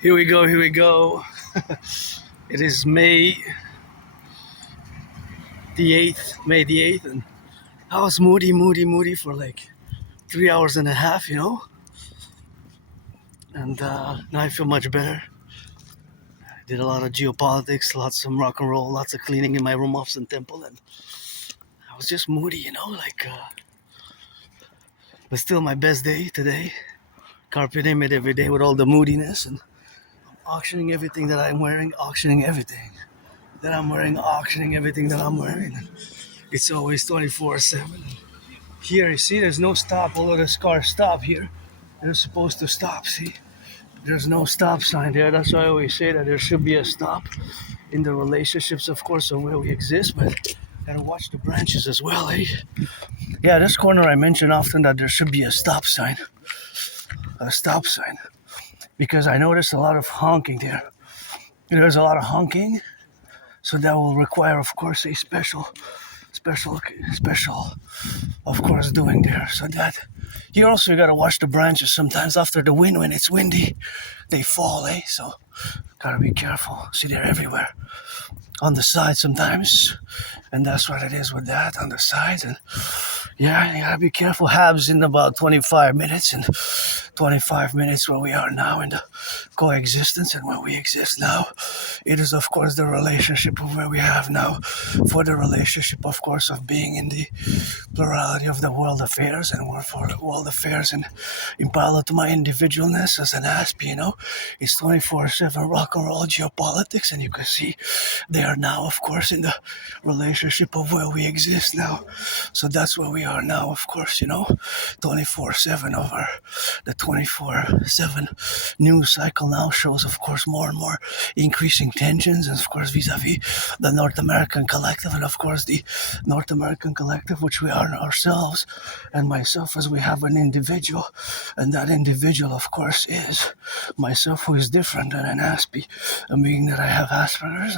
Here we go, here we go. It is May the 8th, and I was moody for like 3 hours and a half, and now I feel much better. I did a lot of geopolitics, lots of some rock and roll, lots of cleaning in my room off Sun Temple, and I was just moody, but still my best day today. Carpe diem it every day with all the moodiness, and auctioning everything that I'm wearing, auctioning everything that I'm wearing. It's always 24/7. Here, you see, there's no stop. Although the cars stop here, they're supposed to stop. See, there's no stop sign there. That's why I always say that there should be a stop in the relationships, of course, of where we exist. But gotta watch the branches as well, eh? Yeah, this corner I mention often that there should be a stop sign, because I noticed a lot of honking there. There's a lot of honking, so that will require, of course, a special, of course, doing there. So that here also you gotta watch the branches. Sometimes after the wind, when it's windy, they fall, eh? So gotta be careful. See, they're everywhere on the side sometimes, and that's what it is with that on the sides. And yeah, you gotta be careful. Habs in about 25 minutes, and 25 minutes where we are now in the coexistence and where we exist now. It is, of course, the relationship of where we have now, for the relationship, of course, of being in the plurality of the world affairs, and we're for the world affairs and in parallel to my individualness as an Aspie, it's 24/7 rock and roll geopolitics, and you can see they are now, of course, in the relationship of where we exist now. So that's where we are now, of course, 24/7 over the 24/7 news cycle now shows, of course, more and more increasing tensions, and of course vis-a-vis the North American collective, and of course the North American collective, which we are ourselves, and myself as we have an individual, and that individual, of course, is myself, who is different than an Aspie. And being that I have Asperger's,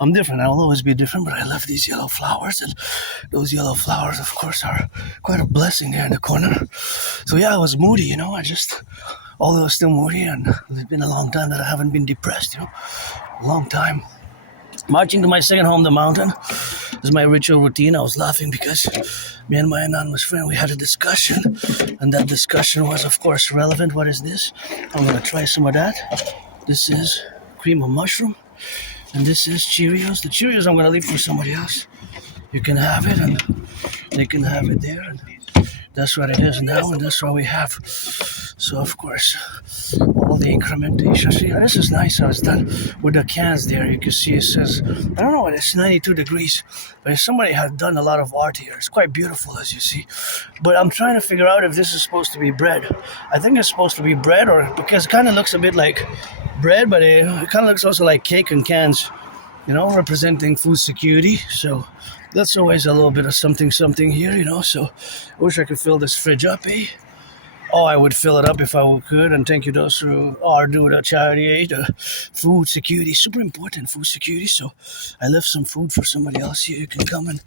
I'm different. I'll always be different, but I love these yellow flowers, and those yellow flowers, of course, are quite a blessing there in the corner. So yeah, I was moody, although I was still moody, and it's been a long time that I haven't been depressed, a long time. Marching to my second home, the mountain, is my ritual routine. I was laughing because me and my anonymous friend, we had a discussion, and that discussion was, of course, relevant. What is this? I'm going to try some of that. This is cream of mushroom, and this is Cheerios. The Cheerios I'm going to leave for somebody else. You can have it, and they can have it there, and that's what it is now, and that's what we have. So, of course, all the incrementation. See, this is nice how it's done with the cans there. You can see it says, I don't know what it's 92 degrees, but somebody had done a lot of art here. It's quite beautiful, as you see. But I'm trying to figure out if this is supposed to be bread. I think it's supposed to be bread, or because it kind of looks a bit like bread, but it kind of looks also like cake and cans, representing food security. So that's always a little bit of something here, so I wish I could fill this fridge up, eh? Oh, I would fill it up if I could, and thank you those who are doing the charity, the food security, super important, food security. So I left some food for somebody else here. You can come and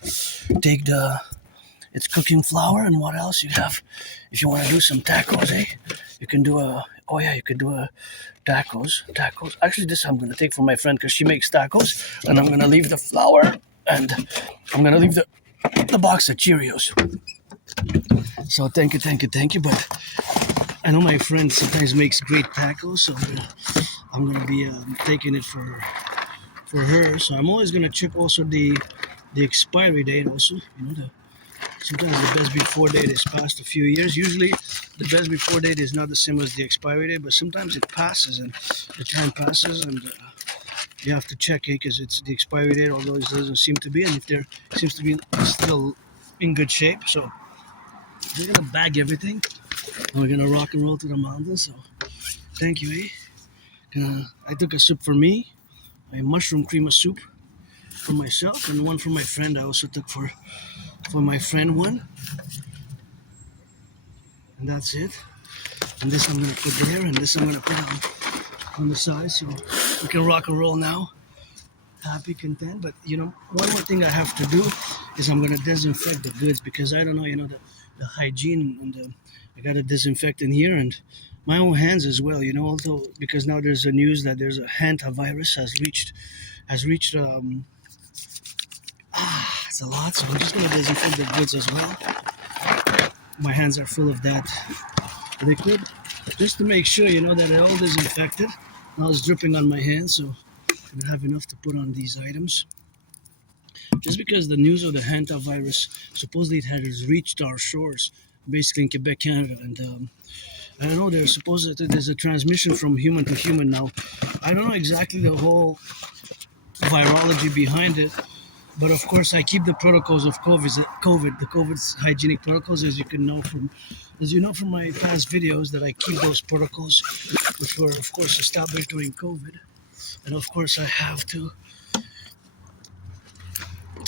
take it's cooking flour, and what else you have. If you want to do some tacos, eh? You can do tacos. Actually, this I'm going to take from my friend because she makes tacos, and I'm going to leave the flour, and I'm going to leave the box of Cheerios. So thank you. But I know my friend sometimes makes great tacos, so I'm gonna be taking it for her. So I'm always gonna check also the expiry date also. Sometimes the best before date is past a few years. Usually the best before date is not the same as the expiry date, but sometimes it passes and the time passes, and you have to check it because it's the expiry date, although it doesn't seem to be, and if there seems to be still in good shape. So we're gonna bag everything, and we're gonna rock and roll to the mountains. So thank you, eh? I took a soup for me, a mushroom cream of soup for myself, and one for my friend. I also took for my friend one, and that's it. And this I'm gonna put there, and this I'm gonna put on the side, so we can rock and roll now. Happy, content. But one more thing I have to do is I'm gonna disinfect the goods, because I don't know, the hygiene, and I gotta disinfect in here, and my own hands as well. Although because now there's a news that there's a hantavirus has reached. It's a lot, so I'm just gonna disinfect the goods as well. My hands are full of that liquid, just to make sure that they're all disinfected. Now it's dripping on my hands, so I have enough to put on these items. Just because the news of the hantavirus supposedly it has reached our shores, basically in Quebec, Canada, and I don't know. There's a transmission from human to human now. I don't know exactly the whole virology behind it, but of course I keep the protocols of the COVID's hygienic protocols, as you know from my past videos, that I keep those protocols, which were of course established during COVID, and of course I have to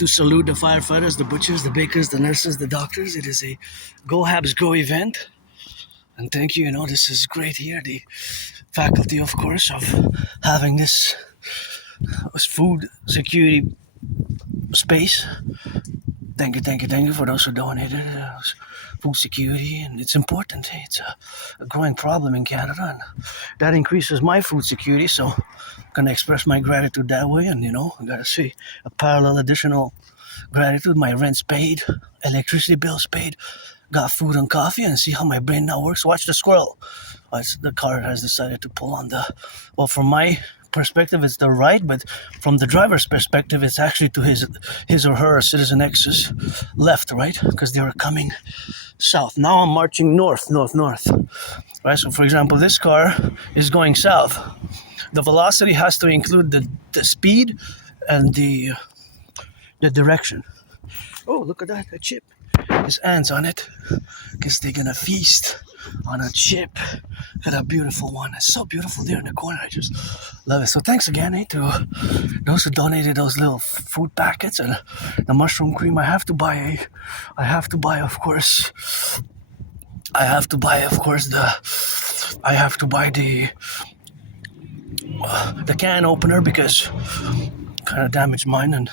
salute the firefighters, the butchers, the bakers, the nurses, the doctors. It is a Go Habs Go event. And thank you, this is great here. The faculty, of course, of having this food security space. Thank you for those who donated food security. And it's important. It's a growing problem in Canada. And that increases my food security. So I'm going to express my gratitude that way. And, I got to see a parallel additional gratitude. My rent's paid, electricity bills paid. Got food and coffee, and see how my brain now works. Watch the squirrel. The car has decided to pull on from my perspective, it's the right, but from the driver's perspective, it's actually to his or her Citizen X's left, right? Because they were coming south. Now I'm marching north. Right? So, for example, this car is going south. The velocity has to include the speed and the direction. Oh, look at that, a chip. There's ants on it. Guess they're gonna feast on a chip. Got a beautiful one. It's so beautiful there in the corner. I just love it. So thanks again to those who donated those little food packets and the mushroom cream. I have to buy, of course, the can opener, because kind of damaged mine and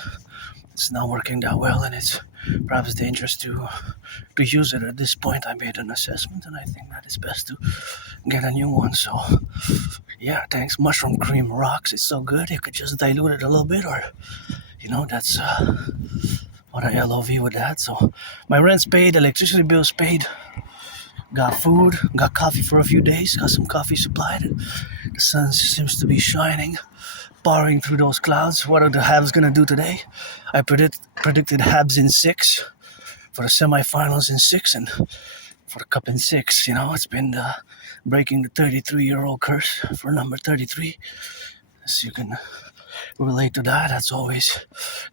it's not working that well, and it's perhaps dangerous to use it at this point. I made an assessment, and I think that it's best to get a new one. So, yeah, thanks. Mushroom cream rocks. It's so good. You could just dilute it a little bit, or, that's what I LOV with that. So, my rent's paid, electricity bills paid, got food, got coffee for a few days, got some coffee supplied. The sun seems to be shining, powering through those clouds. What are the Habs going to do today? I predicted Habs in 6, for the semifinals in 6, and for the cup in 6. It's been breaking the 33-year-old curse for number 33. As you can relate to that, that's always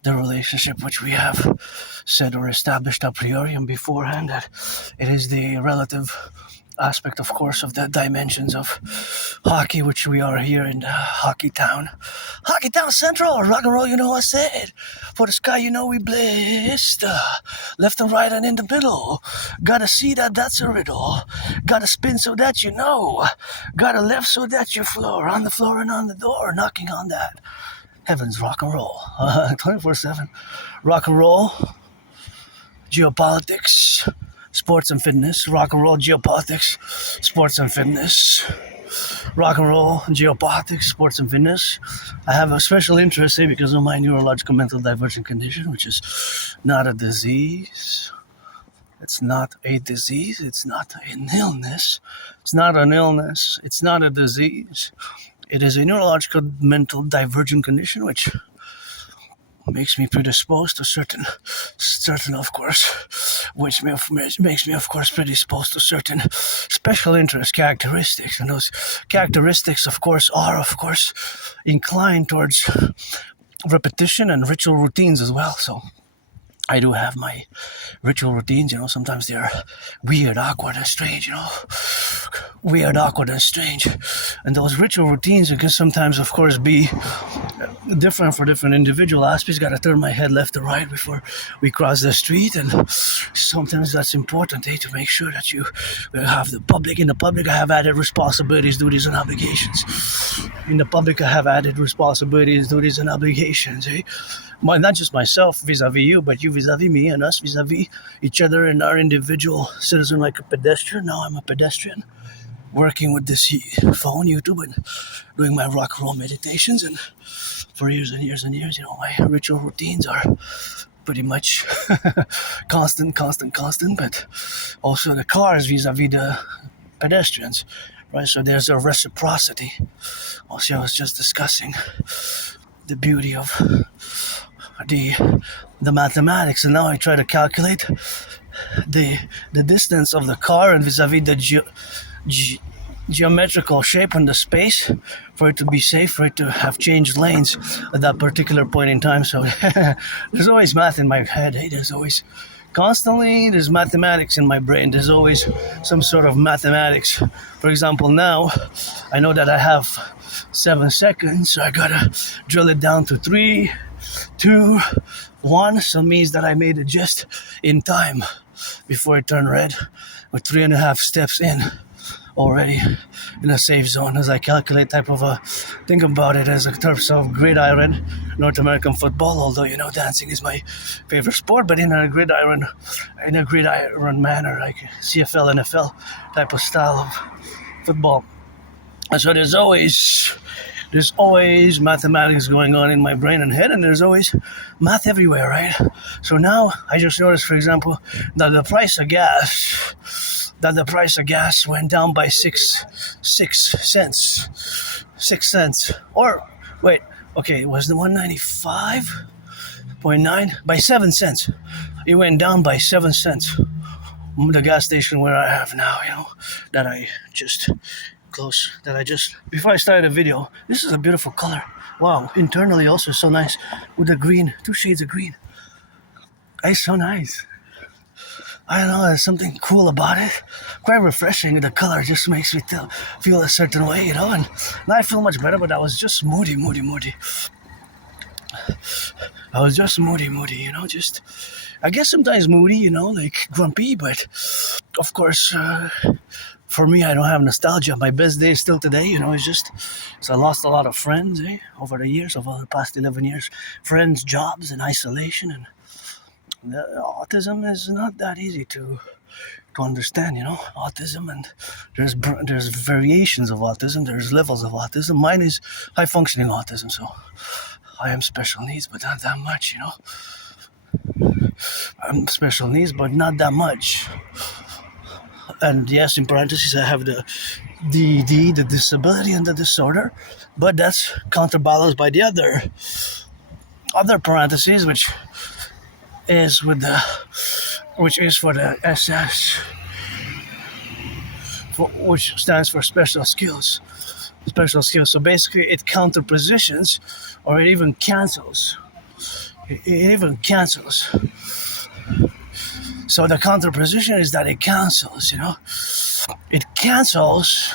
the relationship which we have said or established a priori and beforehand, that it is the relative aspect, of course, of the dimensions of hockey, which we are here in Hockey Town Central. Rock and roll, I said. For the sky, we blessed. Left and right and in the middle. Gotta see that's a riddle. Gotta spin so that you know. Gotta left so that you floor. On the floor and on the door, knocking on that. Heaven's rock and roll. 24/7. Rock and roll. Geopolitics. Sports and fitness. Rock and roll, geopolitics, sports and fitness. Rock and roll, geopolitics, sports and fitness. I have a special interest, because of my neurological mental divergent condition, which is not a disease. It's not a disease. It's not an illness. It's not an illness. It's not a disease. It is a neurological mental divergent condition, which makes me predisposed to certain, of course, which makes me, of course, predisposed to certain special interest characteristics. And those characteristics, of course, are, inclined towards repetition and ritual routines as well. So I do have my ritual routines, sometimes they're weird, awkward, and strange, And those ritual routines can sometimes, of course, be different for different individual aspects. Got to turn my head left to right before we cross the street, and sometimes that's important, to make sure that you have the public. In the public, I have added responsibilities, duties, and obligations. In the public, I have added responsibilities, duties, and obligations, not just myself vis-a-vis you, but you vis-a-vis me, and us vis-a-vis each other and our individual citizen, like a pedestrian. Now I'm a pedestrian. working with this phone, YouTube, and doing my rock-roll meditations. And for years and years and years, my ritual routines are pretty much constant. But also the cars vis-a-vis the pedestrians, right? So there's a reciprocity. Also, I was just discussing the beauty of the mathematics, and now I try to calculate the distance of the car and vis-a-vis the geometrical shape and the space for it to be safe, for it to have changed lanes at that particular point in time. So there's always math in my head. There's always there's mathematics in my brain. There's always some sort of mathematics. For example, now I know that I have 7 seconds, so I gotta drill it down to 3, 2, 1. So it means that I made it just in time before it turned red, with 3.5 steps in already in a safe zone. As I calculate think about it as a terms of gridiron North American football, although dancing is my favorite sport, but in a gridiron manner, like CFL, NFL type of style of football. And so there's always mathematics going on in my brain and head, and there's always math everywhere, right? So now I just noticed, for example, that the price of gas went down by 6 cents. 6 cents. Or wait, okay, it was the 195.9 by 7 cents. It went down by 7 cents. The gas station where I have now, that I just before I started the video, this is a beautiful color. Wow, internally also so nice with the green, 2 shades of green. It's so nice. I don't know, there's something cool about it. Quite refreshing. The color just makes me feel a certain way, and now I feel much better, but I was just moody. I was just moody, just, I guess sometimes moody, like grumpy, but of course, for me, I don't have nostalgia. My best day is still today, so I lost a lot of friends, over the past 11 years. Friends, jobs, and isolation, and autism is not that easy to understand, autism, and there's variations of autism, there's levels of autism. Mine is high functioning autism, so I am special needs, but not that much, I'm special needs, but not that much. And yes, in parentheses, I have the disability and the disorder, but that's counterbalanced by the other parentheses, which is for the SS, which stands for special skills. So basically, it counterpositions, or it even cancels. So the counterposition is that it cancels. It cancels.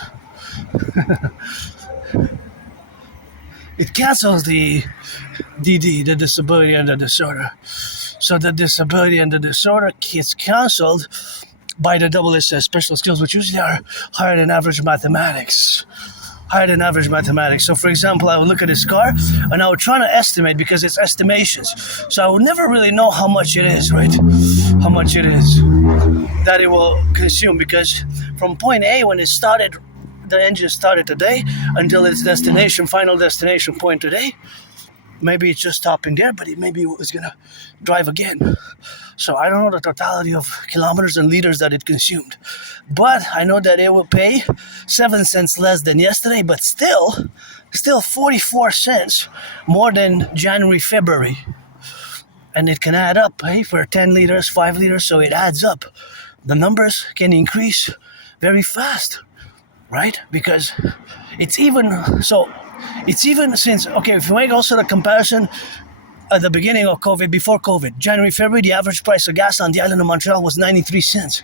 It cancels the disability and the disorder. So the disability and the disorder gets cancelled by the SS, special skills, which usually are higher than average mathematics. So for example, I would look at this car and I would try to estimate, because it's estimations. So I would never really know how much it is, right? How much it is that it will consume, because from point A, when the engine started today, until its final destination point today, maybe it's just stopping there, but maybe it was going to drive again. So I don't know the totality of kilometers and liters that it consumed. But I know that it will pay 7 cents less than yesterday, but still 44 cents more than January, February. And it can add up, for 10 liters, 5 liters, so it adds up. The numbers can increase very fast, right? Because it's even since, if you make also the comparison at the beginning of COVID, before COVID, January, February, the average price of gas on the island of Montreal was 93 cents.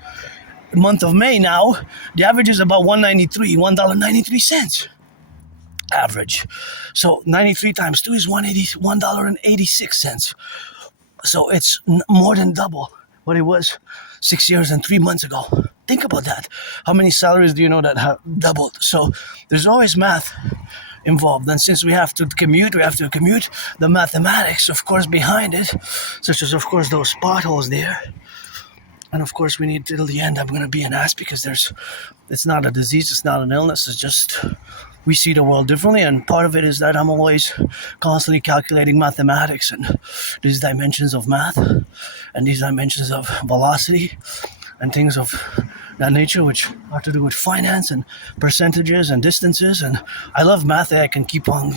The month of May now, the average is about $1.93 average. So 93 times 2 is $1.86. So it's more than double what it was 6 years and 3 months ago. Think about that. How many salaries do you know that have doubled? So there's always math involved, and since we have to commute the mathematics, of course, behind it, such as, of course, those potholes there, And of course, we need till the end. I'm going to be an ass because it's not a disease, it's not an illness. It's just we see the world differently, and part of it is that I'm always constantly calculating mathematics and these dimensions of math and these dimensions of velocity and things of that nature, which have to do with finance and percentages and distances. And I love math. I can keep on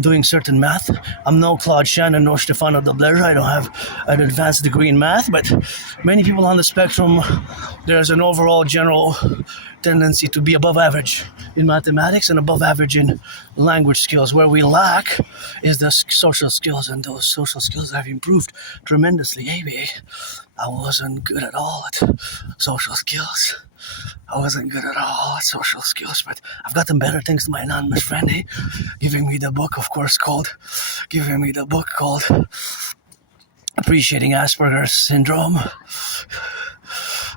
doing certain math. I'm no Claude Shannon, no Stefano de Blair. I don't have an advanced degree in math, but many people on the spectrum, there's an overall general tendency to be above average in mathematics and above average in language skills. Where we lack is the social skills, and those social skills have improved tremendously. Hey, I wasn't good at all at social skills. I wasn't good at all at social skills, but I've gotten better thanks to my anonymous friend, giving me the book, of course, called Appreciating Asperger's Syndrome.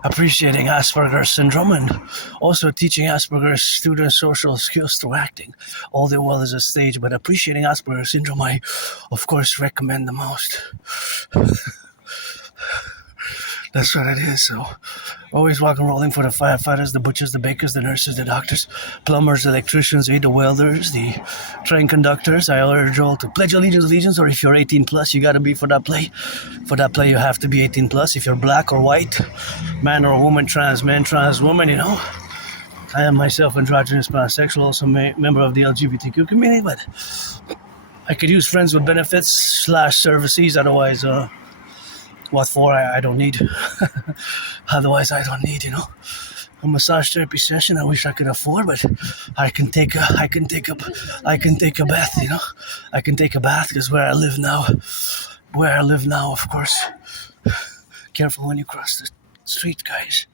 Appreciating Asperger's Syndrome, and also teaching Asperger's students social skills through acting. All the world is a stage, but Appreciating Asperger's Syndrome, I, of course, recommend the most. That's what it is. So always rock and rolling for the firefighters, the butchers, the bakers, the nurses, the doctors, plumbers, the electricians, the welders, the train conductors. I urge you all to pledge allegiance, or if you're 18 plus, you gotta be for that play. For that play, you have to be 18 plus. If you're black or white, man or woman, trans man, trans woman, I am myself androgynous, pansexual, also member of the LGBTQ community, but I could use friends with benefits / services, otherwise, what for? I don't need. Otherwise, I don't need. A massage therapy session. I wish I could afford, but I can take a bath. I can take a bath because where I live now, of course. Careful when you cross the street, guys.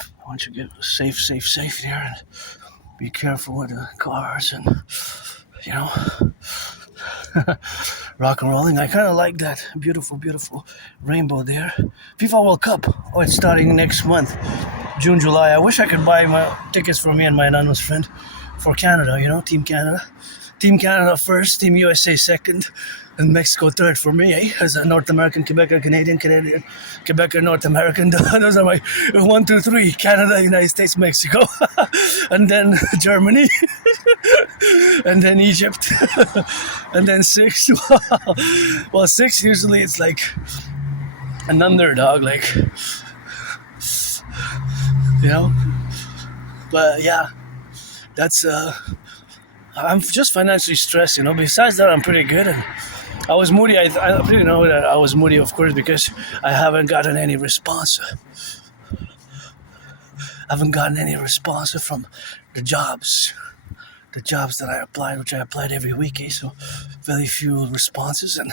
I want you to get safe here, and be careful with the cars and rock and rolling. I kind of like that beautiful rainbow there. FIFA World Cup. It's starting next month, June, July. I wish I could buy my tickets for me and my anonymous friend for Canada. Team Canada first, Team USA second, and Mexico third for me. As a North American, Quebecer, Canadian, Quebecer, North American. Those are my 1, 2, 3. Canada, United States, Mexico, and then Germany, and then Egypt, and then 6. Well, 6 usually it's like an underdog, But yeah, that's I'm just financially stressed, Besides that, I'm pretty good. And I was moody. I pretty know that I was moody, of course, because I haven't gotten any response. From the jobs that I applied, which I applied every week. So very few responses, and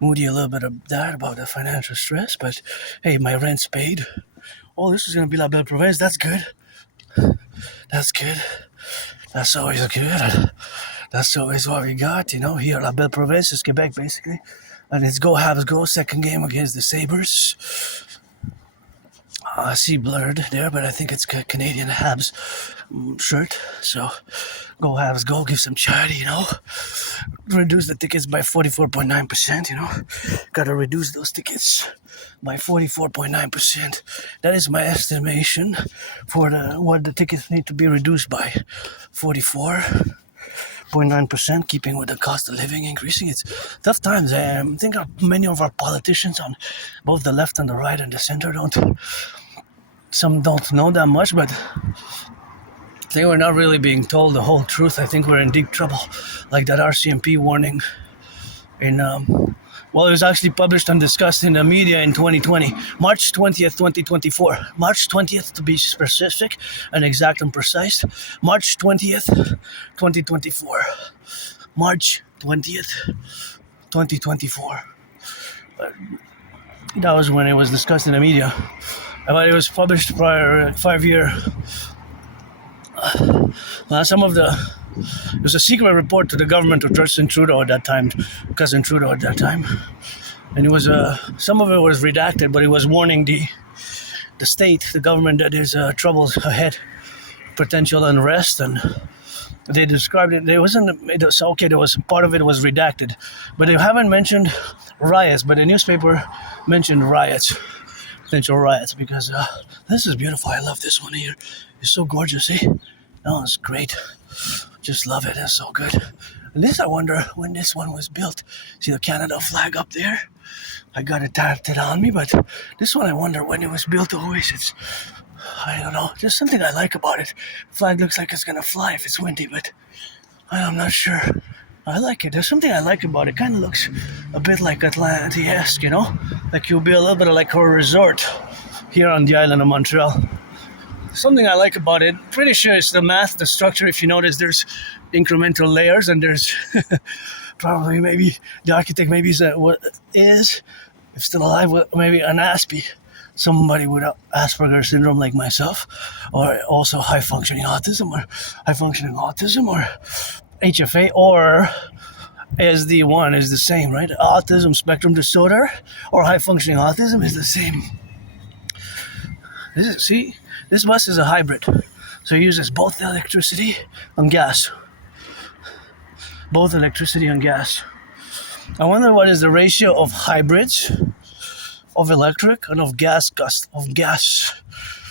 moody a little bit of that about the financial stress. But hey, my rent's paid. Oh, this is going to be liable Privee. That's good. That's always good. That's always what we got, Here, La Belle Province is Quebec, basically. And it's go Habs go, second game against the Sabres. I see blurred there, but I think it's Canadian Habs shirt. So, go Habs go, give some charity, Reduce the tickets by 44.9%, Gotta reduce those tickets by 44.9%. That is my estimation for what the tickets need to be reduced by. 44.9%, keeping with the cost of living increasing. It's tough times. I think many of our politicians on both the left and the right and the center some don't know that much, but they were not really being told the whole truth. I think we're in deep trouble, like that RCMP warning it was actually published and discussed in the media in 2020, March 20th, 2024. March 20th, to be specific and exact and precise. March 20th, 2024. March 20th, 2024. That was when it was discussed in the media. But it was published prior 5 year. It was a secret report to the government of Justin Trudeau at that time, cousin Trudeau at that time, and it was some of it was redacted, but it was warning the state, the government, that there's troubles ahead, potential unrest, and they described it. There was part of it was redacted, but they haven't mentioned riots. But the newspaper mentioned riots. potential riots because this is beautiful. I love this one here. It's so gorgeous, see? Oh, it's great. Just love it. It's so good. And this, I wonder when this one was built. See the Canada flag up there? I got it tattooed on me, but this one I wonder when it was built. Always, it's, I don't know, just something I like about it. The flag looks like it's gonna fly if it's windy, but I'm not sure. I like it. There's something I like about it. Kind of looks a bit like Aspiesque, you know? Like you'll be a little bit like a resort here on the island of Montreal. Something I like about it, pretty sure it's the math, the structure. If you notice, there's incremental layers, and there's probably maybe the architect maybe is if still alive, maybe an Aspie, somebody with Asperger's syndrome like myself, or also high functioning autism, or HFA, or SD1 is the same, right? Autism spectrum disorder or high functioning autism is the same. See, this bus is a hybrid, so it uses both electricity and gas. Both electricity and gas. I wonder what is the ratio of hybrids, of electric, and of gas,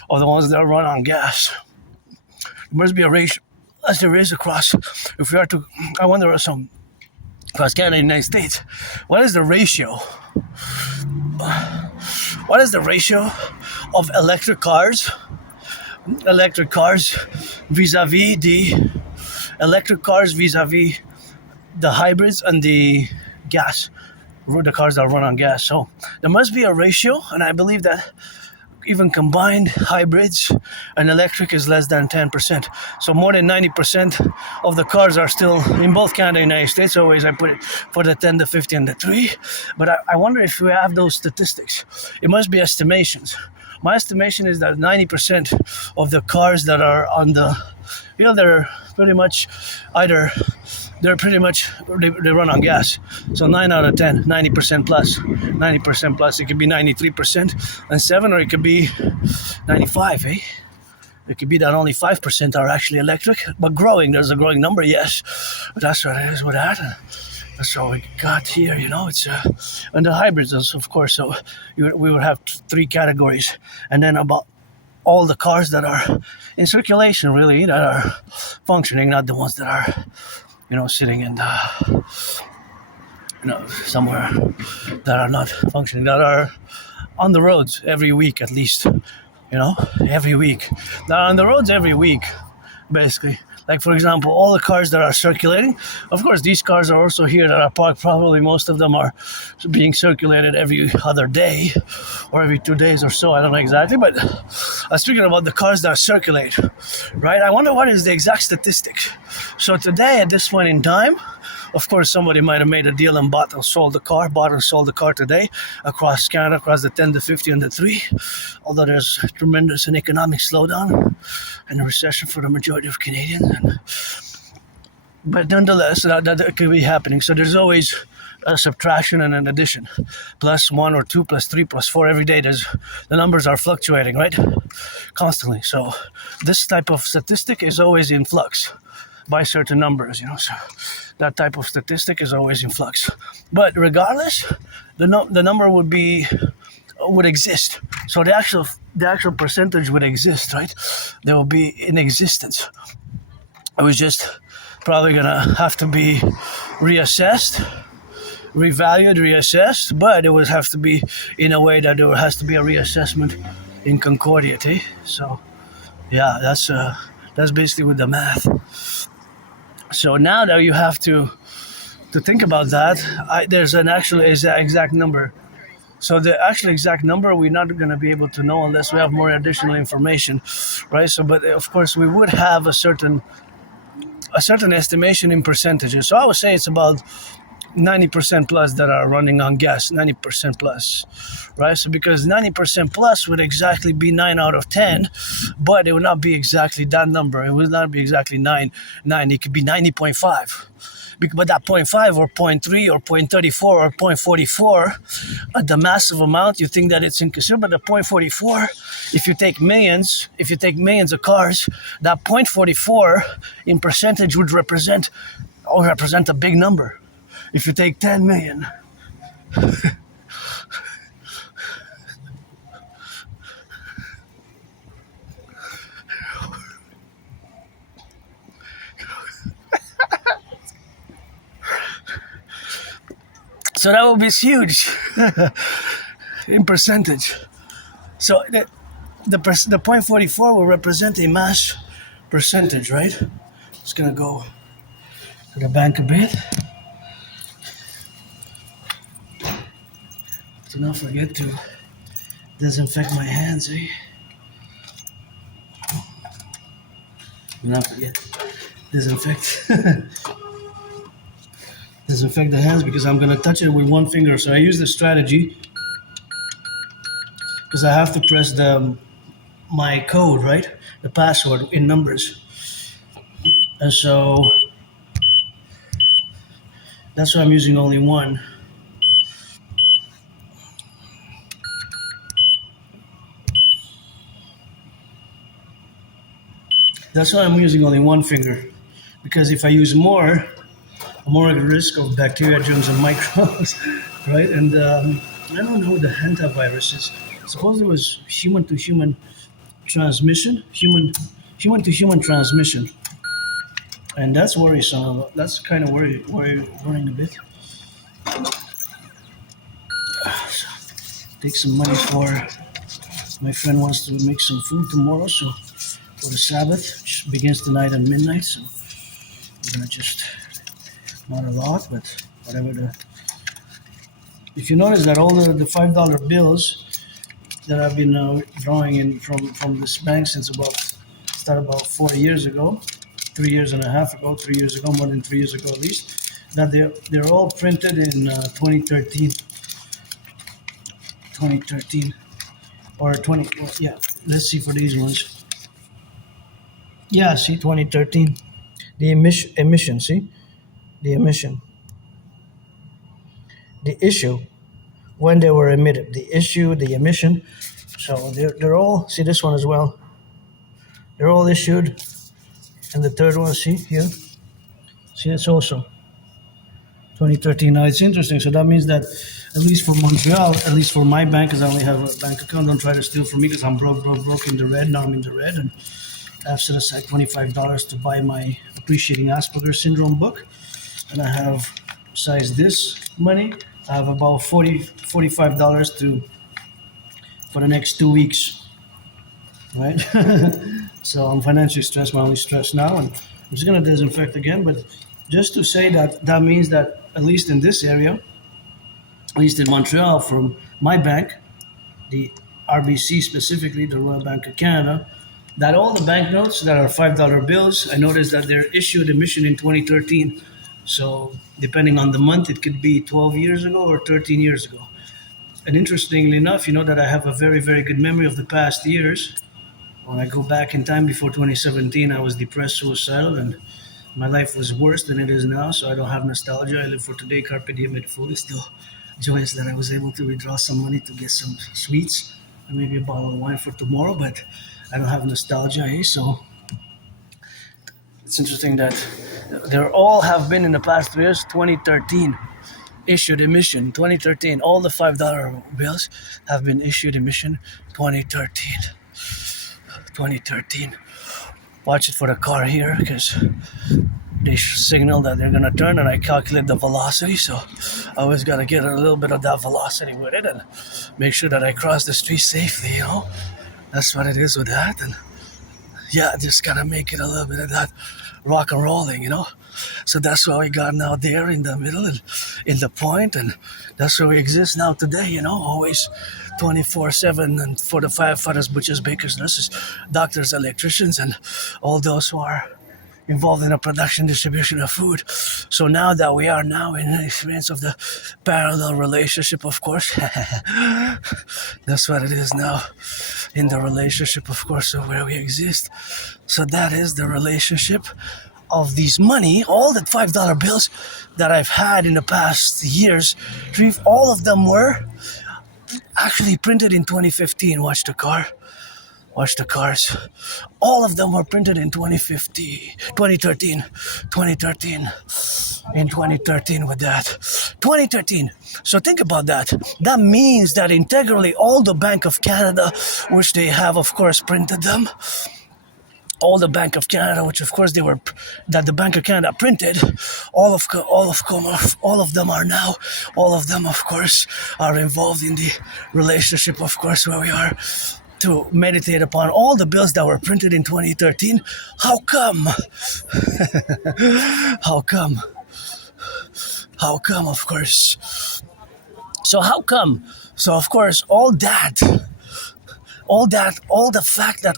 or the ones that run on gas. There must be a ratio, as there is across. If we are to, I wonder some across Canada and the United States. What is the ratio? What is the ratio of electric cars vis-a-vis the electric cars vis-a-vis the hybrids and the gas, the cars that run on gas? So there must be a ratio, and I believe that even combined hybrids and electric is less than 10%. So more than 90% of the cars are still in both Canada and the United States. Always I put it for the 10, the 50, and the 3. But I wonder if we have those statistics. It must be estimations. My estimation is that 90% of the cars that are on the, they're pretty much they run on gas. So 9 out of 10, 90% plus. 90% plus. It could be 93% and 7, or it could be 95, eh? It could be that only 5% are actually electric, but growing. There's a growing number, yes. But that's what it is with that. That's all we got here, you know. It's and the hybrids, of course. So we would have 3 categories, and then about all the cars that are in circulation, really, that are functioning, not the ones that are, sitting in the, somewhere, that are not functioning, that are on the roads every week at least, every week. They're on the roads every week, basically. Like, for example, all the cars that are circulating, of course, these cars are also here that are parked. Probably most of them are being circulated every other day or every 2 days or so. I don't know exactly, but I was speaking about the cars that circulate, right? I wonder what is the exact statistic. So today, at this point in time, of course, somebody might have made a deal and bought and sold the car today across Canada, across the 10, the 50, and the 3. Although there's tremendous an economic slowdown and a recession for the majority of Canadians. But nonetheless, that could be happening. So there's always a subtraction and an addition. Plus 1 or 2, plus 3, plus 4 every day. The numbers are fluctuating, right? Constantly. So this type of statistic is always in flux by certain numbers, so that type of statistic is always in flux. But regardless, the number would exist. So the actual percentage would exist, right? There will be in existence. It was just probably gonna have to be reassessed, revalued, but it would have to be in a way that there has to be a reassessment in concordiate. So yeah, that's basically with the math. So now that you have to think about that, there's an actual exact number. So the actual exact number we're not going to be able to know unless we have more additional information, right? So, but of course we would have a certain estimation in percentages. So I would say it's about 90% plus that are running on gas, 90% plus, right? So because 90% plus would exactly be 9 out of 10, but it would not be exactly that number. It would not be exactly 9. It could be 90.5. But that 0.5 or 0.3 or 0.34 or 0.44, the massive amount, you think that it's inconsiderable. But the 0.44, if you take millions of cars, that 0.44 in percentage would represent a big number. If you take 10 million, So that would be huge in percentage. So the 0.44 will represent a mass percentage, right? Just gonna go to the bank a bit. Do not forget to disinfect my hands, eh? Do not forget, disinfect. Disinfect the hands because I'm gonna touch it with one finger. So I use the strategy because I have to press my code, right? The password in numbers. And so that's why I'm using only one. That's why I'm using only one finger. Because if I use more, I'm more at risk of bacteria, germs, and microbes, right? And I don't know what the hantavirus is. Suppose it was human-to-human transmission, human-to-human transmission. And that's worrisome. That's kind of worrying a bit. Take some money for my friend wants to make some food tomorrow, so for the Sabbath, which begins tonight at midnight. So I'm gonna just not a lot, but whatever. If you notice that all the $5 bills that I've been drawing in from this bank since about 4 years ago, 3 years and a half ago, 3 years ago, more than 3 years ago at least. That they're all printed in 2013, or 20. Well, yeah, let's see for these ones. Yeah, see 2013. The emission. See the emission. The issue when they were emitted. The issue, the emission. So they're all, see this one as well. They're all issued. And the third one, see here. See, it's also 2013. Now it's interesting. So that means that at least for Montreal, at least for my bank, because I only have a bank account, don't try to steal from me because I'm broke in the red. Now I'm in the red, and I have set aside $25 to buy my Appreciating Asperger's Syndrome book. And I have, besides this money, I have about $45 for the next 2 weeks, right? So I'm financially stressed, my only stress now, and I'm just gonna disinfect again, but just to say that means that at least in this area, at least in Montreal, from my bank, the RBC specifically, the Royal Bank of Canada, that all the banknotes that are $5 bills, I noticed that they're issued emission in 2013. So depending on the month, it could be 12 years ago or 13 years ago. And interestingly enough, you know that I have a very, very good memory of the past years. When I go back in time before 2017, I was depressed, suicidal, and my life was worse than it is now. So I don't have nostalgia. I live for today, carpe diem et fully. Still joyous that I was able to withdraw some money to get some sweets and maybe a bottle of wine for tomorrow, but I don't have nostalgia, eh? So it's interesting that they all have been in the past 3 years. 2013 issued emission, 2013. All the $5 bills have been issued emission 2013. 2013. Watch it for the car here because they signal that they're gonna turn, and I calculate the velocity, so I always gotta get a little bit of that velocity with it and make sure that I cross the street safely, you know. That's what it is with that, and yeah, just gotta make it a little bit of that rock and rolling, you know. So that's why we got now there in the middle and in the point, and that's where we exist now today, you know, always 24/7, and for the firefighters, butchers, bakers, nurses, doctors, electricians, and all those who are involved in the production, distribution of food. So now that we are now in the experience of the parallel relationship, of course, that's what it is now, in the relationship, of course, of where we exist. So that is the relationship of these money, all the $5 bills that I've had in the past years. All of them were actually printed in 2015. Watch the car. Watch the cars. All of them were printed in 2013, in 2013 with that. 2013. So think about that. That means that integrally all the Bank of Canada, which they have, of course, printed them, all the Bank of Canada, which of course that the Bank of Canada printed, all of them are now, all of them of course are involved in the relationship, of course, where we are to meditate upon all the bills that were printed in 2013. How come? How come? How come, of course? So how come? So of course, all the fact that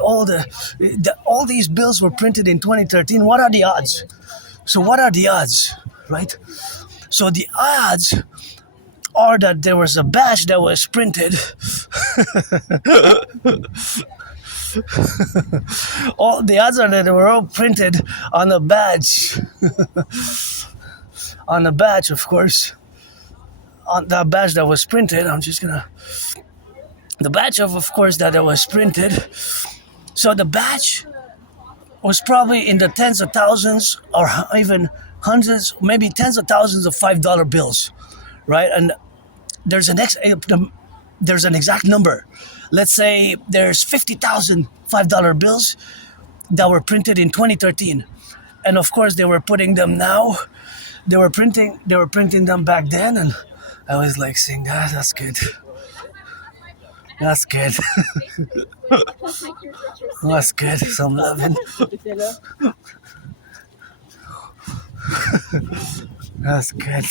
all these bills were printed in 2013, what are the odds? So what are the odds, right? So the odds are that there was a batch that was printed. All the odds are that they were all printed on a badge. On a badge, of course. On that badge that was printed, the badge of course, that it was printed. So the badge was probably in the tens of thousands or even hundreds, maybe tens of thousands of $5 bills, right? And there's an exact number. Let's say there's 50,000 $5 bills that were printed in 2013, and of course they were putting them now. They were printing them back then, and I was like saying, that's good. That's good. That's good. Some loving. That's good.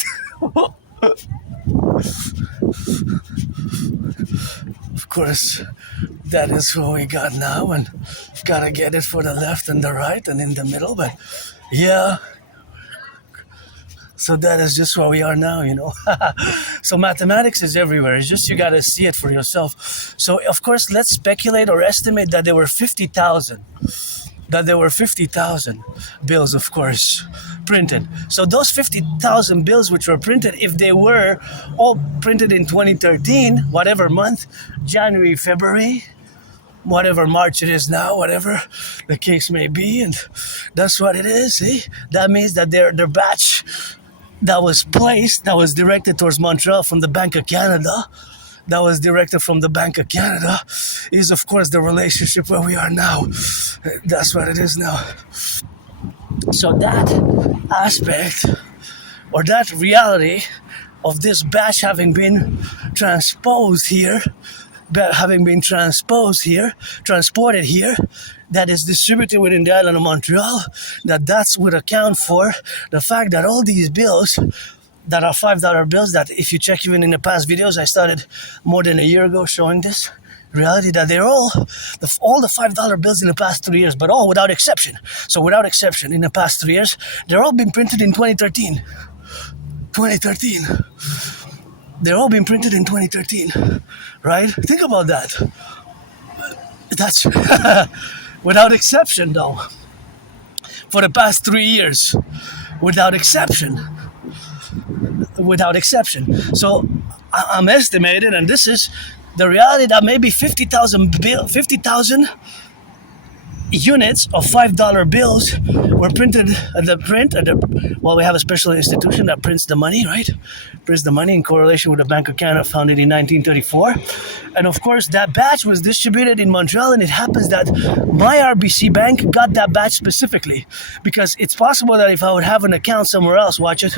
Of course, that is what we got now, and gotta get it for the left and the right and in the middle, but yeah. So that is just where we are now, So mathematics is everywhere. It's just you got to see it for yourself. So, of course, let's speculate or estimate that there were 50,000. That there were 50,000 bills, of course, printed. So those 50,000 bills which were printed, if they were all printed in 2013, whatever month, January, February, whatever March it is now, whatever the case may be, and that's what it is, see? That means that their batch that was placed, that was directed towards Montreal from the Bank of Canada, is of course the relationship where we are now. That's what it is now. So that aspect, or that reality of this batch having been transported here, that is distributed within the island of Montreal, that would account for the fact that all these bills that are $5 bills, that if you check even in the past videos, I started more than a year ago showing this reality, that they're all the $5 bills in the past 3 years, but all without exception. So without exception, in the past 3 years, they're all been printed in 2013. They're all been printed in 2013, right? Think about that. That's without exception, though. For the past 3 years, without exception. So I'm estimating, and this is the reality, that maybe 50,000 units of $5 bills were printed at the print. We have a special institution that prints the money, right? Prints the money in correlation with the Bank of Canada, founded in 1934. And of course, that batch was distributed in Montreal, and it happens that my RBC bank got that batch specifically, because it's possible that if I would have an account somewhere else, watch it.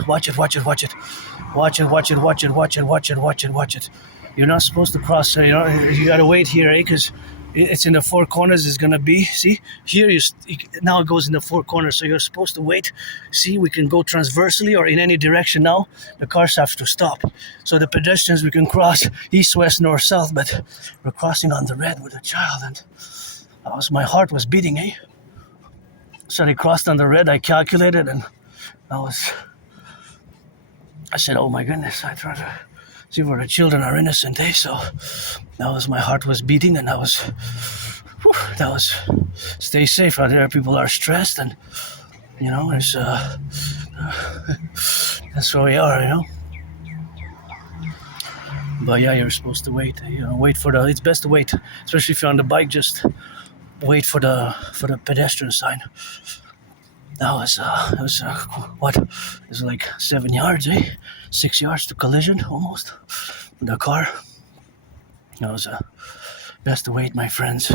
You're not supposed to cross, you gotta wait here, because it's in the four corners. Is gonna be, see here, now it goes in the four corners, so you're supposed to wait. See, we can go transversely or in any direction. Now the cars have to stop, so the pedestrians, we can cross east, west, north, south, but we're crossing on the red with a child, and my heart was beating, So they crossed on the red. I calculated, and I said, oh my goodness, I tried to see where the children are innocent, so my heart was beating, and that was stay safe out there. People are stressed, and there's that's where we are, But yeah, you're supposed to wait. Wait for the. It's best to wait, especially if you're on the bike. Just wait for the pedestrian sign. That was what? It was like 7 yards, 6 yards to collision almost with the car. That was best to wait, my friends.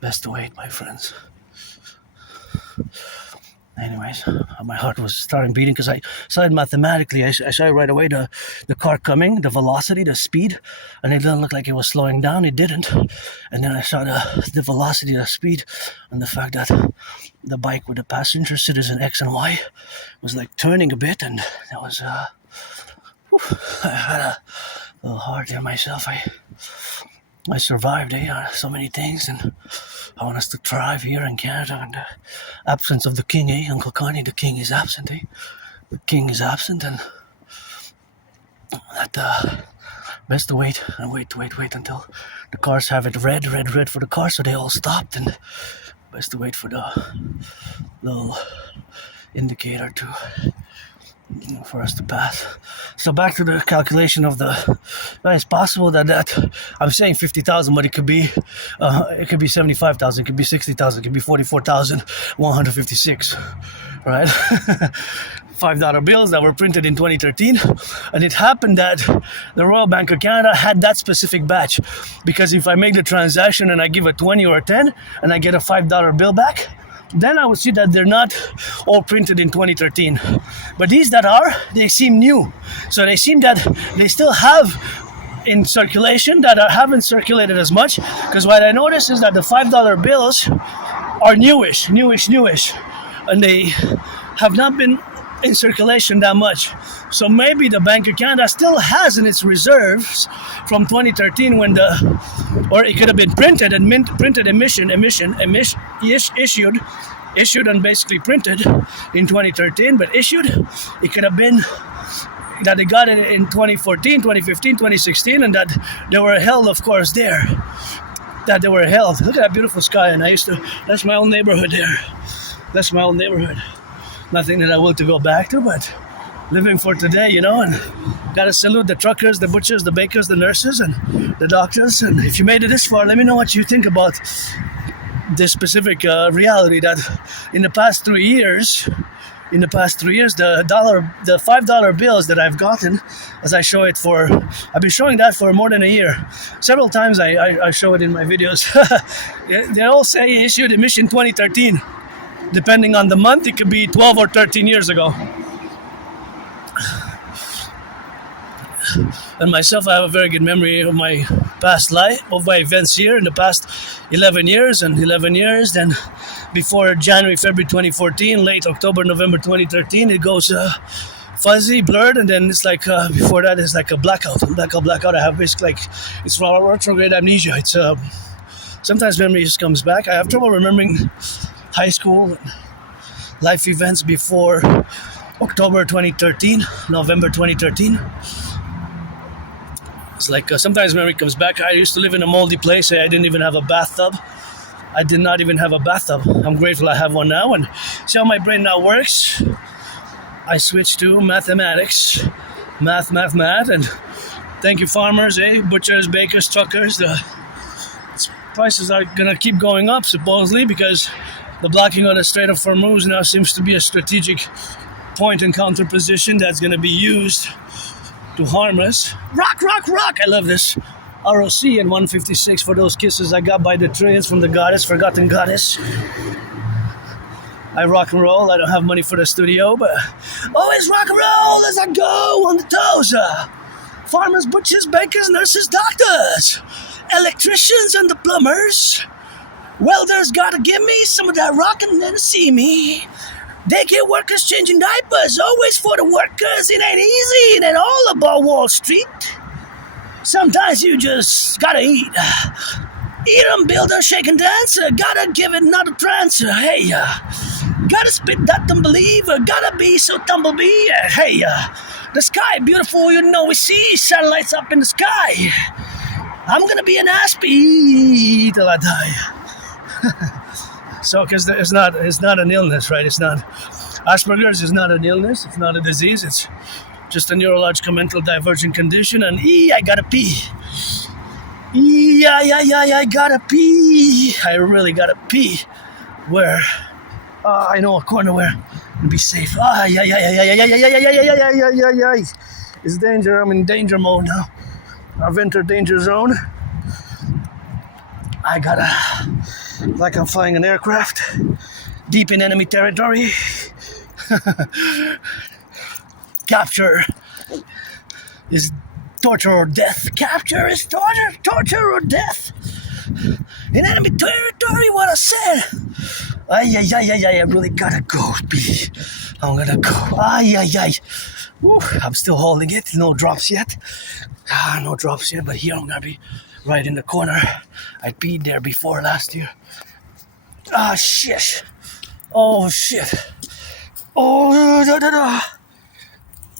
Best to wait, my friends. Anyways, my heart was starting beating because I saw it mathematically. I saw it right away, the car coming, the velocity, the speed, and it didn't look like it was slowing down. It didn't. And then I saw the velocity, the speed, and the fact that the bike with the passenger, citizen X and Y, was like turning a bit, and that was, I had a little hard there myself. I survived so many things, and I want us to thrive here in Canada in the absence of the king, Uncle Connie, the king is absent, The king is absent, and that best to wait until the cars have it red for the car, so they all stopped, and best to wait for the little indicator for us to pass. So back to the calculation of it's possible that I'm saying 50,000, but it could be 75,000, it could be 60,000, it could be 44,156, right? $5 bills that were printed in 2013, and it happened that the Royal Bank of Canada had that specific batch, because if I make the transaction and I give a 20 or a 10 and I get a $5 bill back, then I would see that they're not all printed in 2013. But these that are, they seem new. So they seem that they still have in circulation that haven't circulated as much. Because what I noticed is that the $5 bills are newish. And they have not been in circulation that much. So maybe the Bank of Canada still has in its reserves from 2013 or it could have been printed and issued and basically printed in 2013, but issued, it could have been that they got it in 2014, 2015, 2016, and that they were held, of course, there. That they were held. Look at that beautiful sky, and that's my own neighborhood there. That's my own neighborhood. Nothing that I want to go back to, but living for today, and gotta salute the truckers, the butchers, the bakers, the nurses, and the doctors. And if you made it this far, let me know what you think about this specific reality that in the past 3 years, the $5 bills that I've gotten, as I show it I've been showing that for more than a year. Several times I show it in my videos. They all say issued emission 2013. Depending on the month, it could be 12 or 13 years ago. And myself, I have a very good memory of my past life, of my events here in the past 11 years. Then before January, February 2014, late October, November 2013, it goes fuzzy, blurred, and then it's like before that it's like a blackout. I have basically it's retrograde amnesia. It's sometimes memory just comes back. I have trouble remembering high school life events before October 2013, November 2013. It's like sometimes memory comes back. I used to live in a moldy place. I didn't even have a bathtub. I did not even have a bathtub. I'm grateful I have one now. And see how my brain now works? I switched to mathematics. Math. And thank you, farmers, butchers, bakers, truckers. The prices are going to keep going up, supposedly, because the blocking of the Strait of Hormuz now seems to be a strategic point and counter position that's going to be used to harm us. Rock! I love this. ROC and 156 for those kisses I got by the trillions from the goddess, forgotten goddess. I rock and roll. I don't have money for the studio, but always rock and roll as I go on the toes. Farmers, butchers, bakers, nurses, doctors, electricians and the plumbers. Welders gotta give me some of that rock and then see me. Daycare workers changing diapers, always for the workers. It ain't easy, it ain't all about Wall Street. Sometimes you just gotta eat. Eat 'em, build 'em, shake and dance. Gotta give it not a trance. Hey, gotta spit that unbeliever. Gotta be so tumblebee. Hey, the sky beautiful, we see satellites up in the sky. I'm gonna be an Aspiesque till I die. So, because it's not an illness, right? It's not. Asperger's is not an illness. It's not a disease. It's just a neurological mental divergent condition. And I gotta pee. I gotta pee. I really gotta pee. Where? I know a corner where to be safe. It's danger. I'm in danger mode now. I've entered danger zone. I gotta, like I'm flying an aircraft. deep in enemy territory. Capture is torture or death. Capture is torture or death. In enemy territory, what I said. I really gotta go, B. I'm gonna go. I'm still holding it. No drops yet. No drops yet, but here I'm gonna be right in the corner. I peed there before last year. Shit. Oh, shit. Oh, da.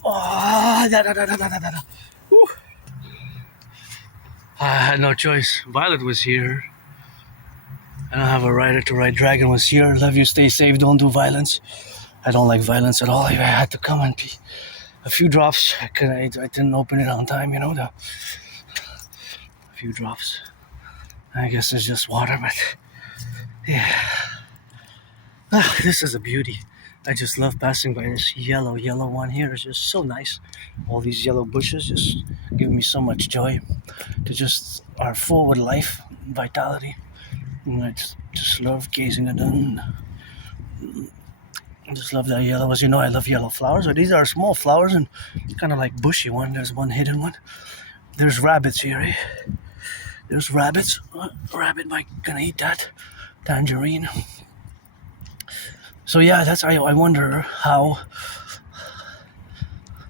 Oh, da. Woo. I had no choice. Violet was here. I don't have a rider to ride. Dragon was here. Love you, stay safe, don't do violence. I don't like violence at all. I had to come and pee. A few drops. I didn't open it on time, a few drops. I guess it's just water, but yeah. This is a beauty. I just love passing by this yellow one here. It's just so nice. All these yellow bushes just give me so much joy. They just are full with life, vitality. And I just love gazing at them. I just love that yellow. As you know, I love yellow flowers. So these are small flowers and kind of like bushy one. There's one hidden one. There's rabbits here, eh? There's rabbits. Rabbit might gonna eat that tangerine. So yeah, that's I wonder how.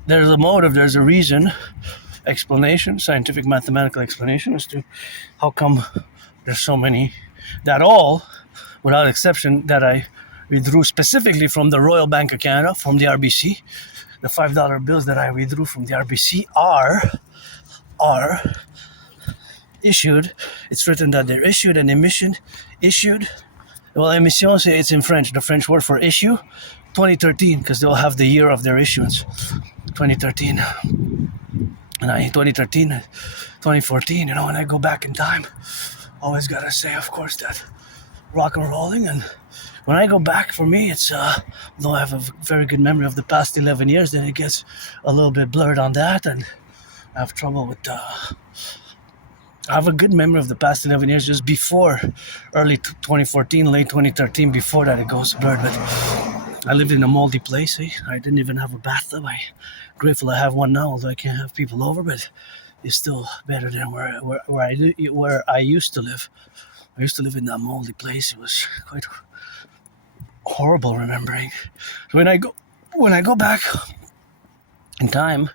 There's a motive. There's a reason. Explanation, scientific mathematical explanation as to how come there's so many. That all, without exception, that I withdrew specifically from the Royal Bank of Canada, from the RBC. The $5 bills that I withdrew from the RBC are issued. It's written that they're issued and issued. Well, émission, it's in French. The French word for issue, 2013, because they'll have the year of their issuance, 2013. And 2013, 2014, when I go back in time, always gotta say, of course, that rock and rolling. And when I go back, for me, it's though I have a very good memory of the past 11 years, then it gets a little bit blurred on that, and I have trouble with. I have a good memory of the past 11 years, just before early 2014, late 2013. Before that, it goes blurred. But I lived in a moldy place. I didn't even have a bathtub. I'm grateful I have one now, although I can't have people over, but it's still better than where I used to live. I used to live in that moldy place. It was quite horrible remembering. When I go back in time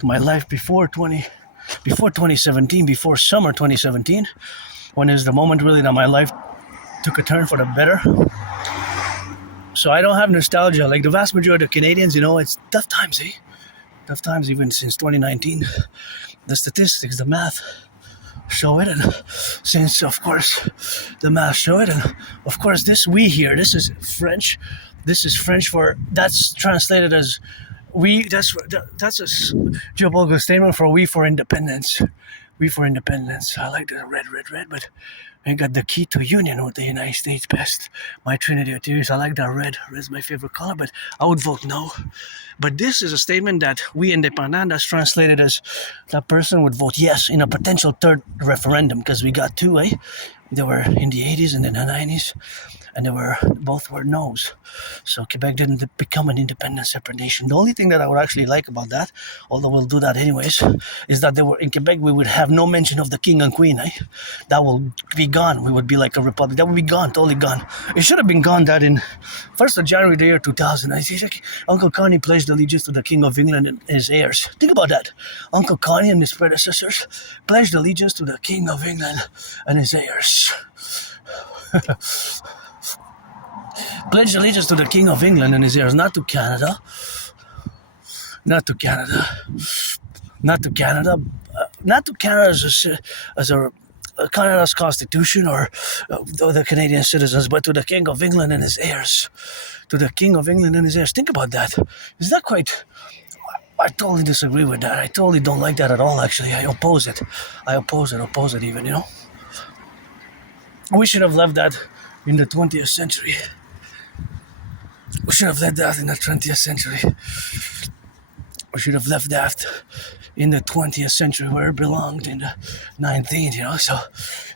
to my life before 2017, before summer 2017, when is the moment really that my life took a turn for the better. So I don't have nostalgia like the vast majority of Canadians. It's tough times, Tough times even since 2019. The statistics, the math show it, and since, of course, the math show it, and of course this we here, this is French for, that's translated as we, that's a geopolitical statement for we for independence. We for independence. I like the red, but I got the key to union with the United States best. My Trinity of Theories, I like that red. Red's my favorite color, but I would vote no. But this is a statement that we independent, that's translated as that person would vote yes in a potential third referendum, because we got two, They were in the 80s and in the 90s, and both were no's. So Quebec didn't become an independent separate nation. The only thing that I would actually like about that, although we'll do that anyways, is that in Quebec we would have no mention of the king and queen. That will be gone. We would be like a republic. That would be gone, totally gone. It should have been gone that in 1st of January the year 2000. I see Uncle Connie pledged allegiance to the King of England and his heirs. Think about that. Uncle Connie and his predecessors pledged allegiance to the King of England and his heirs. Pledged allegiance to the King of England and his heirs, not to Canada. Not to Canada as a Canada's constitution or the Canadian citizens, but to the King of England and his heirs. To the King of England and his heirs. Think about that. Is that quite... I totally disagree with that. I totally don't like that at all, actually. I oppose it even, We should have left that in the 20th century. We should have left that in the 20th century. We should have left that in the 20th century where it belonged in the 19th, so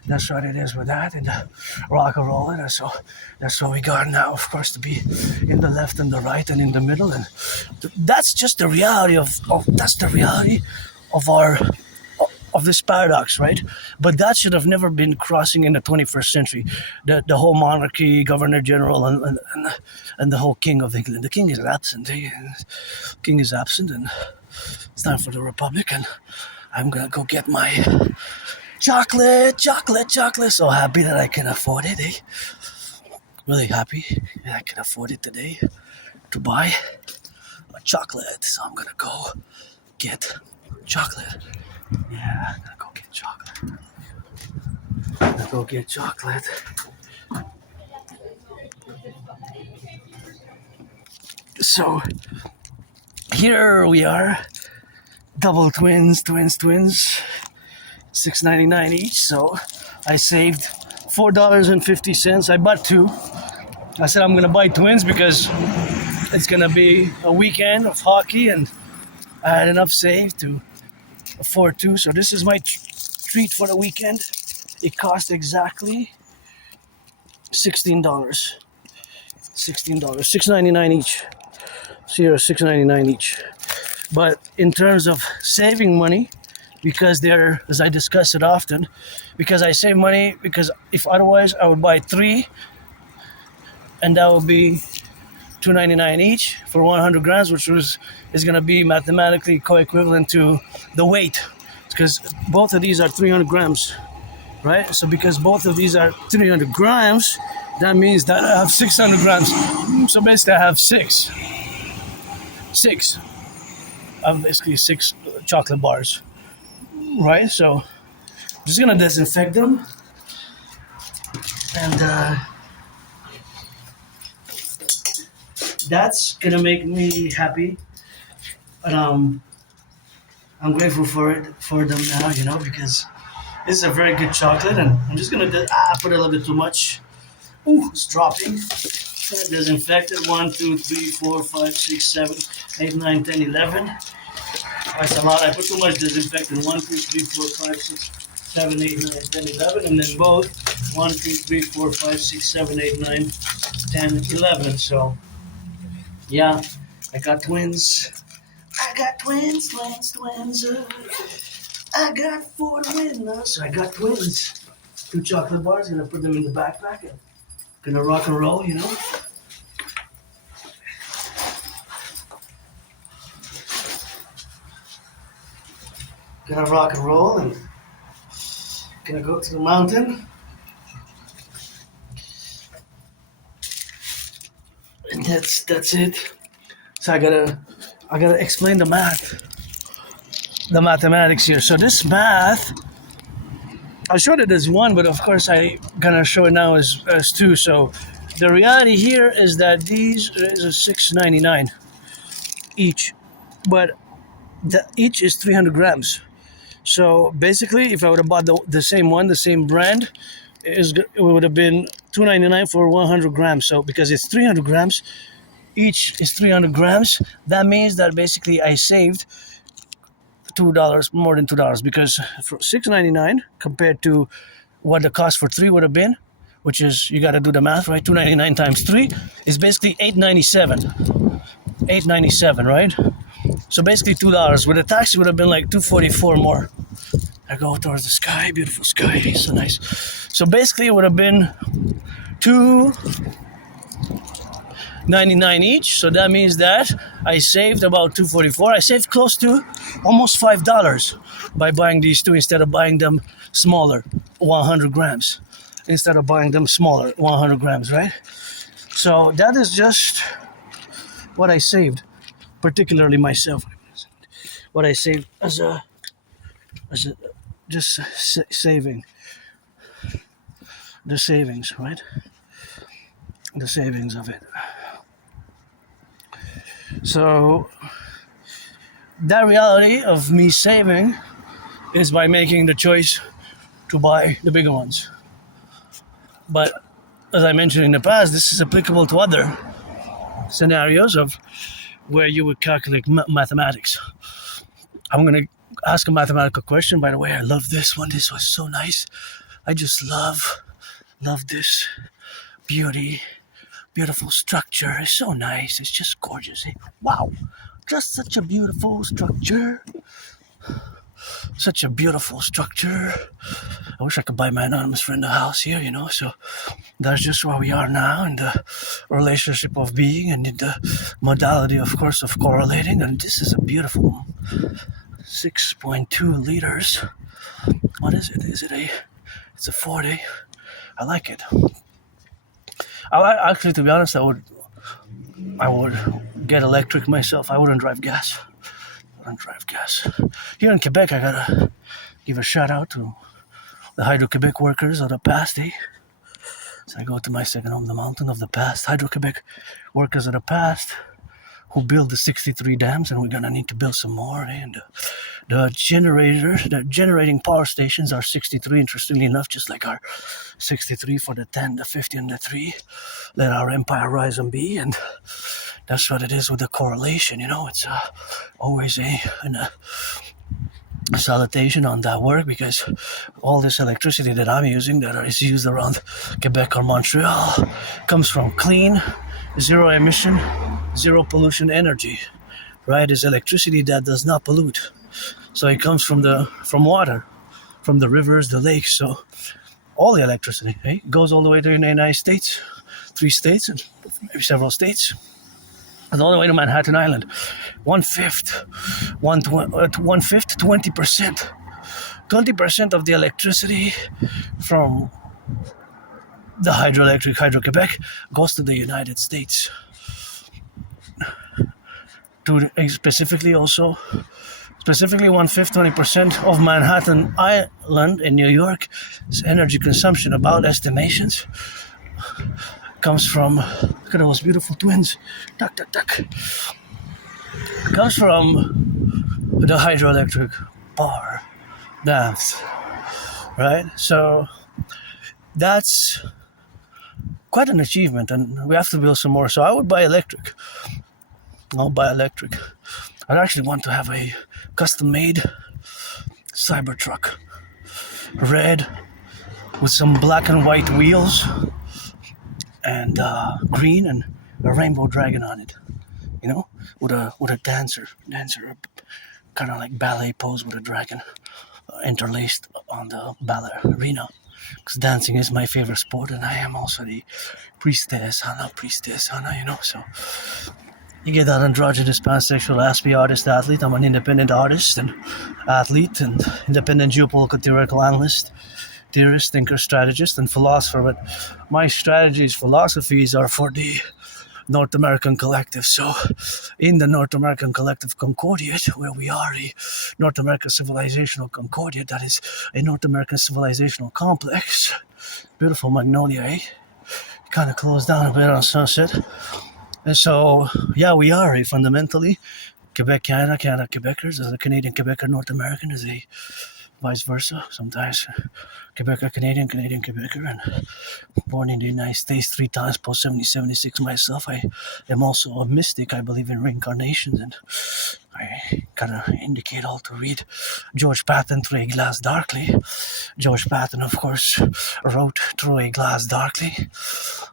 that's what it is with that, and the rock and roll, and so that's what we got now, of course, to be in the left and the right and in the middle, and that's just the reality of our of this paradox, right? But that should have never been crossing in the 21st century. The whole monarchy, governor general, and the whole king of England. The king is absent. And it's time for the republic. And I'm gonna go get my chocolate. So happy that I can afford it. Really happy that I can afford it today to buy a chocolate. So I'm gonna go get chocolate. Yeah, I'm gonna go get chocolate. So here we are, double twins, $6.99 each. So I saved $4.50. I bought two. I said I'm gonna buy twins because it's gonna be a weekend of hockey, and I had enough saved to afford two. So this is my treat for the weekend. It cost exactly $16. $6.99 each. So here, $6.99 each. But in terms of saving money, because they're, as I discuss it often, because I save money, because if otherwise I would buy three, and that would be $2.99 each for 100 grams, which is going to be mathematically co-equivalent to the weight, because both of these are 300 grams, right? So because both of these are 300 grams, that means that I have 600 grams. So basically I have six. I have basically 6 chocolate bars, right? So I'm just going to disinfect them, and that's gonna make me happy, and I'm grateful for them now, because this is a very good chocolate, and I'm just gonna put a little bit too much. Ooh, it's dropping. Gonna disinfect it. 1, 2, 3, 4, 5, 6, 7, 8, 9, 10, 11. That's a lot. I put too much disinfectant. 1, 2, 3, 4, 5, 6, 7, 8, 9, 10, 11, and then both 1, 2, 3, 4, 5, 6, 7, 8, 9, 10, 11. So. Yeah, I got twins. I got twins. I got 4 to win. So I got twins. 2 chocolate bars. Gonna put them in the backpack. And gonna rock and roll, Gonna rock and roll, and gonna go to the mountain. And that's it. So I gotta explain the mathematics here. So this math, I showed it as 1, but of course I gonna show it now as 2. So the reality here is that these is a $6.99 each, but each is 300 grams. So basically, if I would have bought the same one, the same brand, it would have been $2.99 for 100 grams. So because it's 300 grams, each is 300 grams. That means that basically I saved $2, more than $2, because for $6.99 compared to what the cost for 3 would have been, which is, you got to do the math, right? $2.99 times 3 is basically $8.97, right? So basically $2. With the tax, it would have been like $2.44 more. I go towards the sky, beautiful sky, so nice. So basically it would have been $2.99 each. So that means that I saved about $2.44. I saved close to almost $5 by buying these 2 instead of buying them smaller, 100 grams. Instead of buying them smaller, 100 grams, right? So that is just what I saved, particularly myself. What I saved as a just saving. The savings, right? The savings of it. So that reality of me saving is by making the choice to buy the bigger ones. But as I mentioned in the past, this is applicable to other scenarios of where you would calculate mathematics. I'm going to ask a mathematical question. By the way, I love this one. This was so nice. I just love this beautiful structure. It's so nice. It's just gorgeous. Wow, just such a beautiful structure. Such a beautiful structure. I wish I could buy my anonymous friend a house here, so that's just where we are now in the relationship of being and in the modality, of course, of correlating. And this is a beautiful 6.2 liters. What is it? It's a 40. I like it. Actually, to be honest, I would get electric myself. I wouldn't drive gas. Here in Quebec, I gotta give a shout out to the Hydro-Quebec workers of the past, So I go to my second home, the mountain of the past. Hydro-Quebec workers of the past who built the 63 dams, and we're gonna need to build some more, And the generating power stations are 63, interestingly enough, just like our 63 for the 10, the 50, and the 3. Let our empire rise and be, and that's what it is with the correlation, It's always a salutation on that work, because all this electricity that I'm using, that is used around Quebec or Montreal, comes from clean, zero emission, zero pollution energy, right? It's electricity that does not pollute. So it comes from water, from the rivers, the lakes. So all the electricity goes all the way to the United States, 3 states, and maybe several states. And all the way to Manhattan Island. 1/5, 20%. 20% of the electricity from the Hydro-Quebec goes to the United States. Specifically 1/5, 20% of Manhattan Island in New York's energy consumption, about estimations, comes from, look at those beautiful twins, comes from the hydroelectric power dams, right? So that's quite an achievement, and we have to build some more. So I would buy electric. I'd actually want to have a custom-made Cybertruck, red, with some black and white wheels, and green, and a rainbow dragon on it, with a dancer, kind of like ballet pose with a dragon interlaced on the ballerina, because dancing is my favorite sport, and I am also the priestess, Hannah, so you get that androgynous, pansexual, Aspiesque artist, athlete. I'm an independent artist and athlete and independent geopolitical theoretical analyst, theorist, thinker, strategist, and philosopher. But my strategies, philosophies are for the North American Collective. So in the North American Collective Concordiate, where we are a North American Civilizational Concordiate, that is a North American Civilizational Complex, beautiful magnolia, kind of closed down a bit on Sunset. And so, yeah, we are fundamentally Quebec, Canada, Quebecers, as a Canadian Quebecer, North American, as a vice versa. Sometimes Quebecer, Canadian Quebecer, and born in the United States 3 times, post 76 myself. I am also a mystic. I believe in reincarnations, and I kind of indicate all to read George Patton, Through a Glass Darkly. George Patton, of course, wrote Through a Glass Darkly,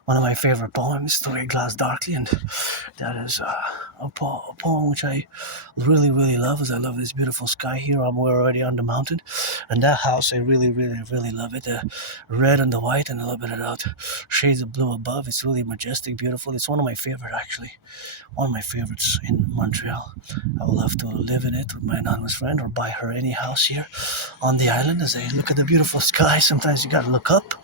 one of my favorite poems, Through a Glass Darkly, and that is a poem which I really, really love, as I love this beautiful sky here. We're already on the mountain, and that house, I really, really, really love it. The red and the white and a little bit of that shades of blue above. It's really majestic, beautiful. It's one of my favorite, actually. One of my favorites in Montreal. I would love to live in it with my anonymous friend, or buy her any house here on the island. As I look at the beautiful sky, sometimes you gotta look up.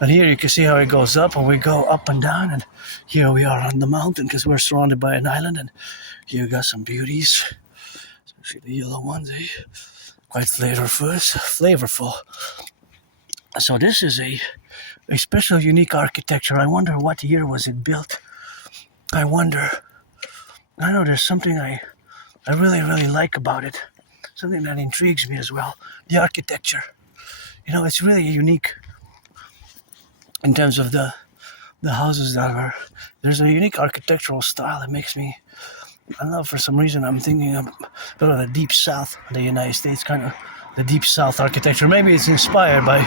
And here you can see how it goes up, and we go up and down, and here we are on the mountain because we're surrounded by an island, and here you got some beauties, especially the yellow ones, quite flavorful. So this is a special, unique architecture. I wonder what year was it built. I know there's something I really, really like about it, something that intrigues me as well, the architecture. It's really unique. In terms of the houses that are, there's a unique architectural style that makes me I don't know, for some reason I'm thinking of the deep south of the United States, kind of the deep south architecture. Maybe it's inspired by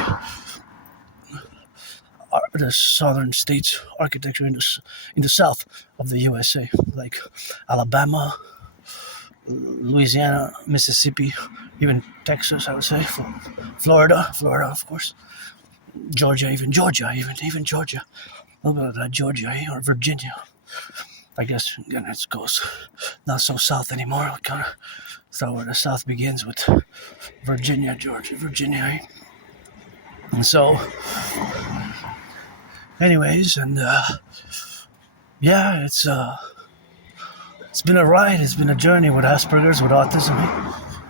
the southern states architecture in the south of the USA, like Alabama, Louisiana, Mississippi, even Texas, I would say, Florida, of course, Georgia, even Georgia, a little bit of that Georgia or Virginia. I guess again it goes not so south anymore. We kind of start where the south begins with Virginia, Georgia, Virginia. And so, anyways, and yeah, it's been a ride. It's been a journey with Asperger's, with autism.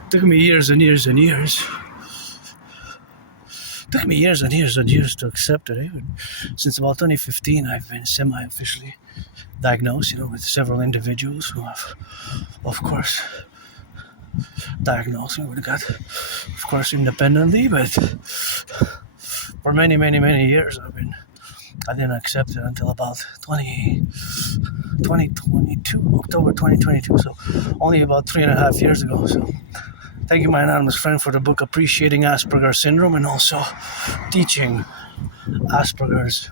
It took me years and years and years. It took me years and years and years to accept it. Since about 2015, I've been semi-officially diagnosed, with several individuals who have, of course, diagnosed me with that, of course, independently, but for many, many, many years, I didn't accept it until about 2022, October 2022, so only about 3.5 years ago. So thank you, my anonymous friend, for the book Appreciating Asperger's Syndrome, and also teaching Asperger's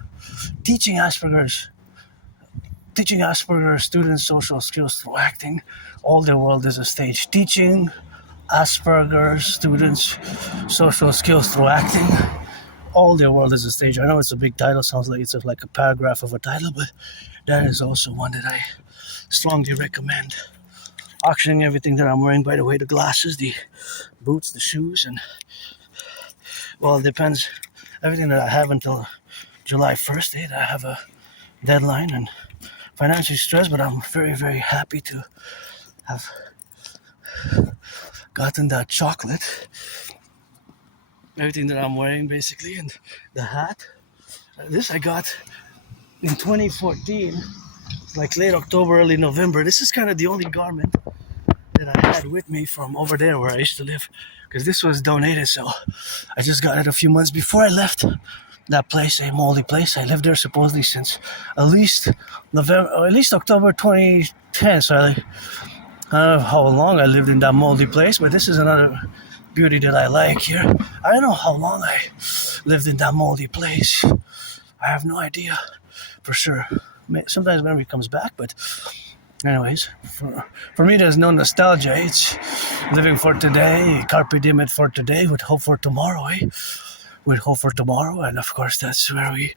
students social skills through acting. All their world is a stage. Teaching Asperger's students social skills through acting. All their world is a stage. I know it's a big title, sounds like it's like a paragraph of a title, but that is also one that I strongly recommend. Auctioning everything that I'm wearing, by the way, the glasses, the boots, the shoes, and well, it depends. Everything that I have until July 1st, I have a deadline and financially stressed, but I'm very, very happy to have gotten that chocolate. Everything that I'm wearing, basically, and the hat. This I got in 2014, like late October, early November. This is kind of the only garment that I had with me from over there where I used to live, because this was donated, so I just got it a few months before I left that place, a moldy place. I lived there supposedly since at least October 2010, so I don't know how long I lived in that moldy place, but this is another beauty that I like here. I don't know how long I lived in that moldy place. I have no idea for sure. Sometimes memory comes back, but anyways, for me there's no nostalgia. It's living for today, carpe diem it for today with hope for tomorrow, with hope for tomorrow, and of course that's where we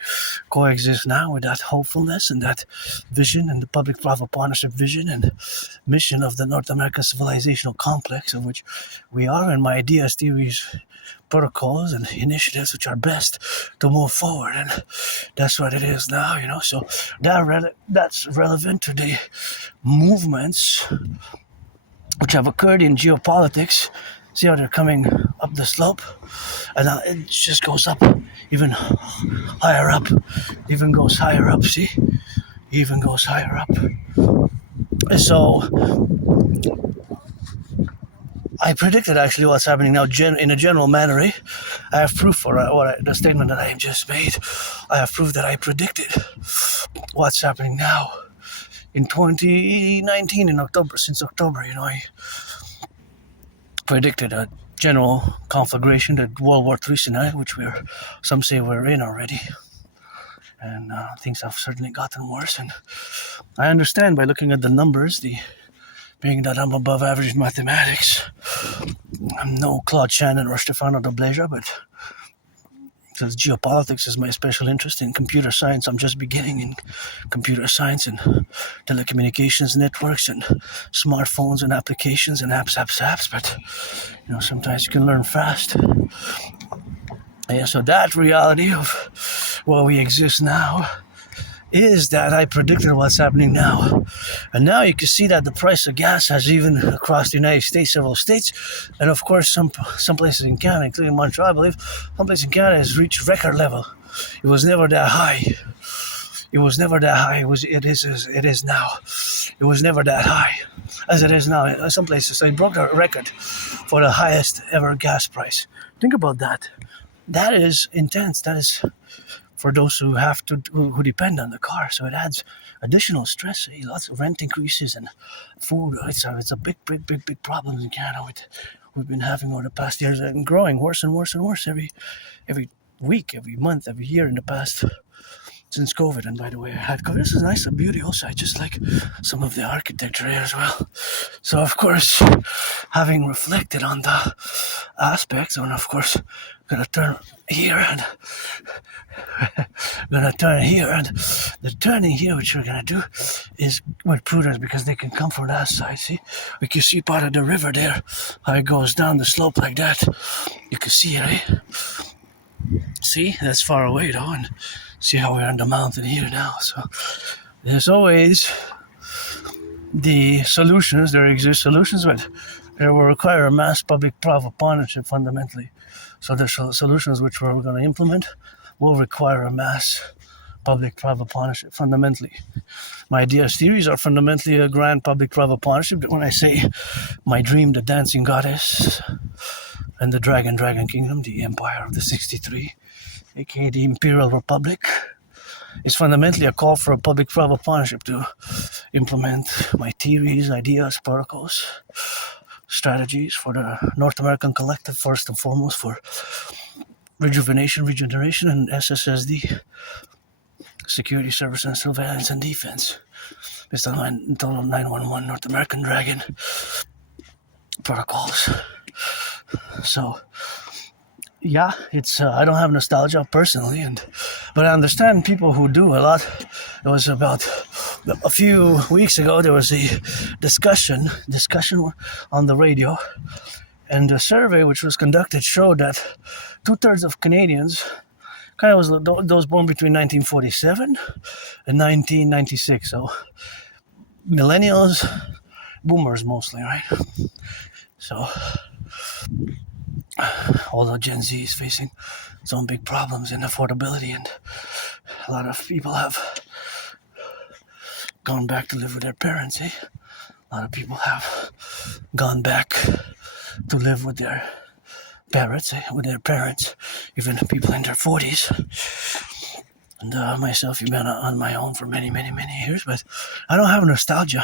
coexist now, with that hopefulness and that vision and the public-private partnership vision and mission of the North American civilizational complex, of which we are, and my ideas, theories, protocols, and initiatives which are best to move forward, and that's what it is now, so that's relevant to the movements which have occurred in geopolitics. See how they're coming up the slope, and it just goes up, even higher up, even goes higher up, see? Even goes higher up. So, I predicted actually what's happening now in a general manner. I have proof for the statement that I just made. I have proof that I predicted what's happening now. In 2019, in October, since October, I predicted a general conflagration, the World War III scenario, which some say we're in already. And things have certainly gotten worse. And I understand by looking at the numbers, being that I'm above average mathematics. I'm no Claude Shannon or Stefano de Blazer, but because geopolitics is my special interest. In computer science, I'm just beginning in computer science and telecommunications networks and smartphones and applications and apps, but sometimes you can learn fast. Yeah, so that reality of where we exist now is that I predicted what's happening now. And now you can see that the price of gas has, even across the United States, several states, and of course some places in Canada, including Montreal, I believe, some places in Canada has reached record level. It was never that high. It was never that high. It is now. It was never that high as it is now. In some places, so it broke the record for the highest ever gas price. Think about that. That is intense. That is for those who depend on the car. So it adds additional stress. Lots of rent increases and food. It's a big problem in Canada. We've been having over the past years and growing worse and worse and worse every week, every month, every year in the past since COVID. And by the way, I had COVID. This is nice and beauty also. I just like some of the architecture here as well. So of course, having reflected on the aspects, and of course, gonna turn here and the turning here, which we're gonna do, is with prudence because they can come from that side. See, we can see part of the river there, how it goes down the slope like that. You can see it, eh? See, that's far away though, and see how we're on the mountain here now. So there's always the solutions. There exist solutions, but they will require a mass public-private partnership fundamentally. So the solutions which we're going to implement will require a mass public-private partnership fundamentally. My ideas theories are fundamentally a grand public-private partnership. When I say my dream, the dancing goddess and the dragon kingdom, the empire of the 63, aka the Imperial Republic, is fundamentally a call for a public-private partnership to implement my theories, ideas, protocols, strategies for the North American Collectif, first and foremost for rejuvenation, regeneration, and SSSD, security, service, and surveillance and defense. It's the total 911 North American Dragon protocols. So, yeah, it's I don't have nostalgia personally, but I understand people who do a lot. It was about a few weeks ago. There was a discussion on the radio, and a survey which was conducted showed that 2/3 of Canadians, kind of was those born between 1947 and 1996. So millennials, boomers mostly, right? So although Gen Z is facing its own big problems in affordability, and a lot of people have gone back to live with their parents, A lot of people have gone back to live with their parents, even people in their 40s. And myself, you've been on my own for many years, but I don't have nostalgia.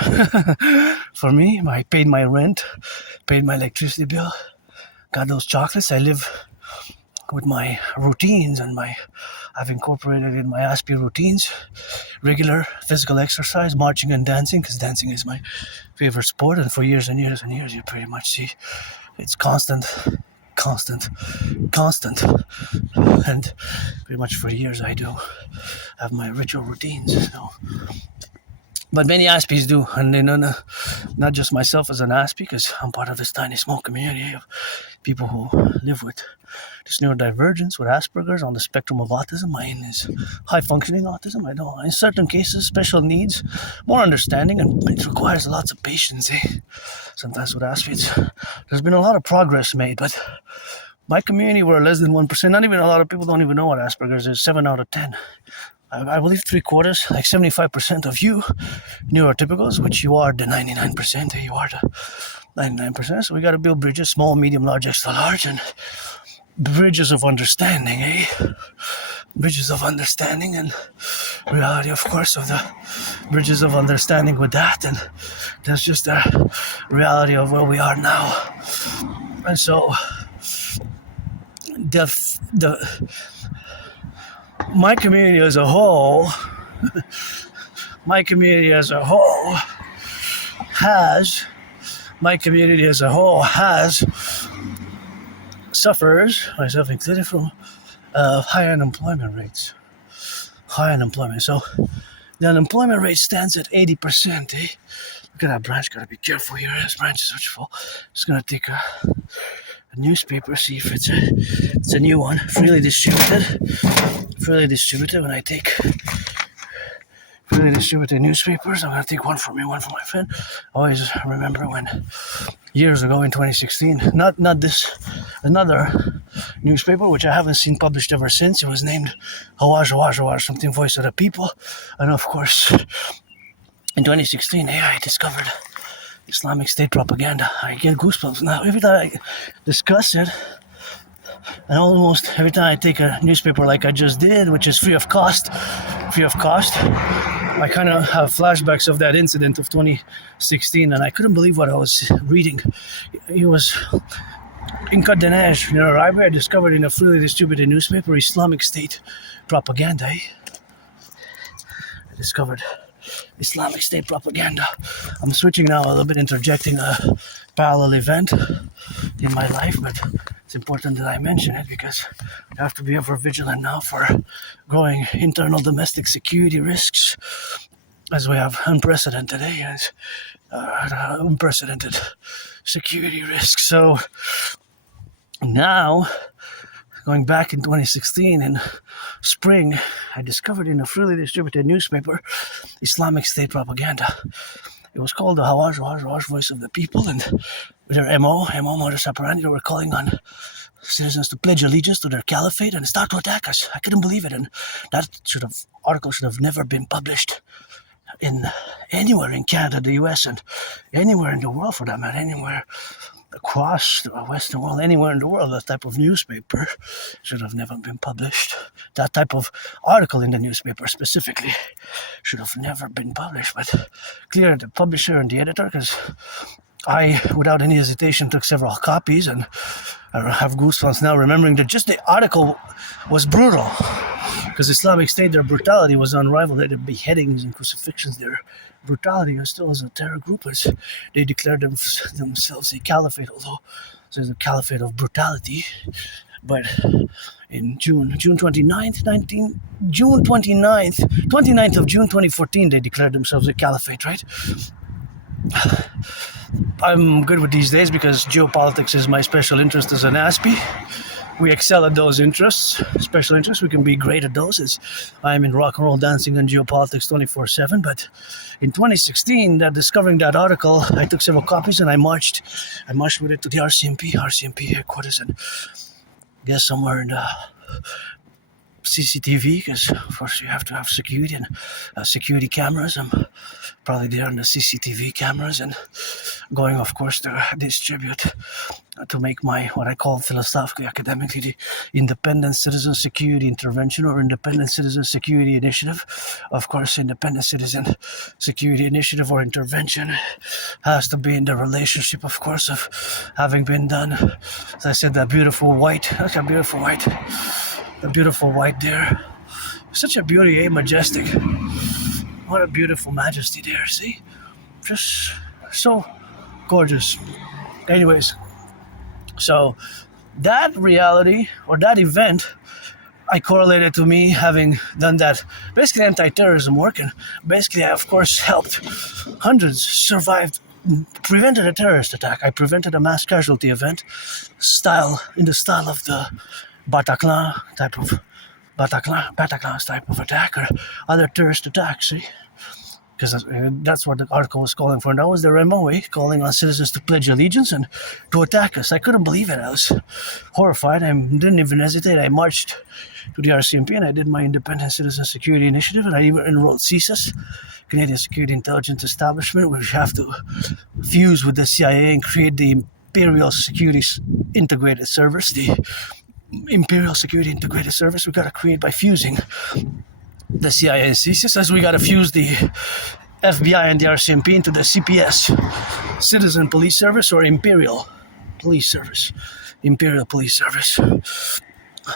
For me, I paid my rent, paid my electricity bill, got those chocolates. I live with my routines, and I've incorporated in my Aspiesque routines regular physical exercise, marching and dancing, because dancing is my favorite sport, and for years and years and years you pretty much see it's constant, and pretty much for years I do have my ritual routines. So. But many Aspies do, and they know not just myself as an Aspie, because I'm part of this tiny small community of people who live with this neurodivergence, with Asperger's, on the spectrum of autism. Mine is high-functioning autism. I know in certain cases, special needs, more understanding, and it requires lots of patience. Sometimes with Aspies, there's been a lot of progress made, but my community, we're less than 1%. Not even a lot of people don't even know what Asperger's is. 7 out of 10. I believe 3/4, like 75% of you neurotypicals, which you are the 99%, you are the 99%. So we got to build bridges, small, medium, large, extra large, and bridges of understanding, Bridges of understanding and reality, of course, of the bridges of understanding with that. And that's just the reality of where we are now. And so my community as a whole suffers, myself included, from high unemployment rates. So the unemployment rate stands at 80%. Look at that branch. Gotta be careful here. This branch is such full. Just gonna take a newspaper, see if it's a new one, freely distributed. When I take freely distributed newspapers, I'm gonna take one for me, one for my friend. I always remember when years ago in 2016, not this, another newspaper which I haven't seen published ever since. It was named Hawaj, something Voice of the People, and of course in 2016, I discovered Islamic State propaganda. I get goosebumps now every time I discuss it. And almost every time I take a newspaper like I just did, which is free of cost, I kind of have flashbacks of that incident of 2016, and I couldn't believe what I was reading. It was in Côte de Neige, near a library, I discovered in a freely distributed newspaper Islamic State propaganda. I discovered Islamic State propaganda. I'm switching now a little bit, interjecting a parallel event in my life, but it's important that I mention it because you have to be ever vigilant now for growing internal domestic security risks, as we have unprecedented security risks. So now, going back in 2016 in spring, I discovered in a freely distributed newspaper Islamic State propaganda. It was called the Hawaj Voice of the People, and their MO modus operandi, they were calling on citizens to pledge allegiance to their caliphate and start to attack us. I couldn't believe it, and that article should have never been published anywhere in Canada, the US, and anywhere in the world for that matter, anywhere across the Western world, anywhere in the world. That type of newspaper should have never been published. That type of article in the newspaper specifically should have never been published. But clear the publisher and the editor, because I, without any hesitation, took several copies, and I have goosebumps now remembering that just the article was brutal. Because Islamic State, their brutality was unrivaled. Their beheadings and crucifixions, their brutality was still as a terror group. They declared themselves a caliphate, although there's a caliphate of brutality. But in June 29th of June 2014, they declared themselves a caliphate, right? I'm good with these days because geopolitics is my special interest as an Aspie. We excel at those interests, special interests. We can be great at those, as I'm in rock and roll dancing and geopolitics 24/7. But in 2016, discovering that article, I took several copies and I marched with it to the RCMP headquarters, and I guess somewhere in the CCTV, because of course you have to have security and security cameras. I'm probably there in the CCTV cameras and going, of course, to distribute, to make my, what I call philosophically, academically, the Independent Citizen Security Intervention or Independent Citizen Security Initiative. Of course, Independent Citizen Security Initiative or intervention has to be in the relationship, of course, of having been done. As I said, that beautiful white there. Such a beauty, majestic. What a beautiful majesty there, see? Just so gorgeous. Anyways, so that reality or that event, I correlated to me having done that basically anti-terrorism work, and basically I of course helped hundreds, survived, prevented a terrorist attack. I prevented a mass casualty event in the style of the Bataclan type of attack or other terrorist attacks, see? Because that's what the article was calling for. And that was their MOA, calling on citizens to pledge allegiance and to attack us. I couldn't believe it. I was horrified. I didn't even hesitate. I marched to the RCMP and I did my Independent Citizen Security Initiative, and I even enrolled CSIS, Canadian Security Intelligence Establishment, which have to fuse with the CIA and create the Imperial Security Integrated Service, the Imperial Security Integrated Service we got to create by fusing the CIA and CSIS, as we got to fuse the FBI and the RCMP into the CPS, Citizen Police Service, or Imperial Police Service.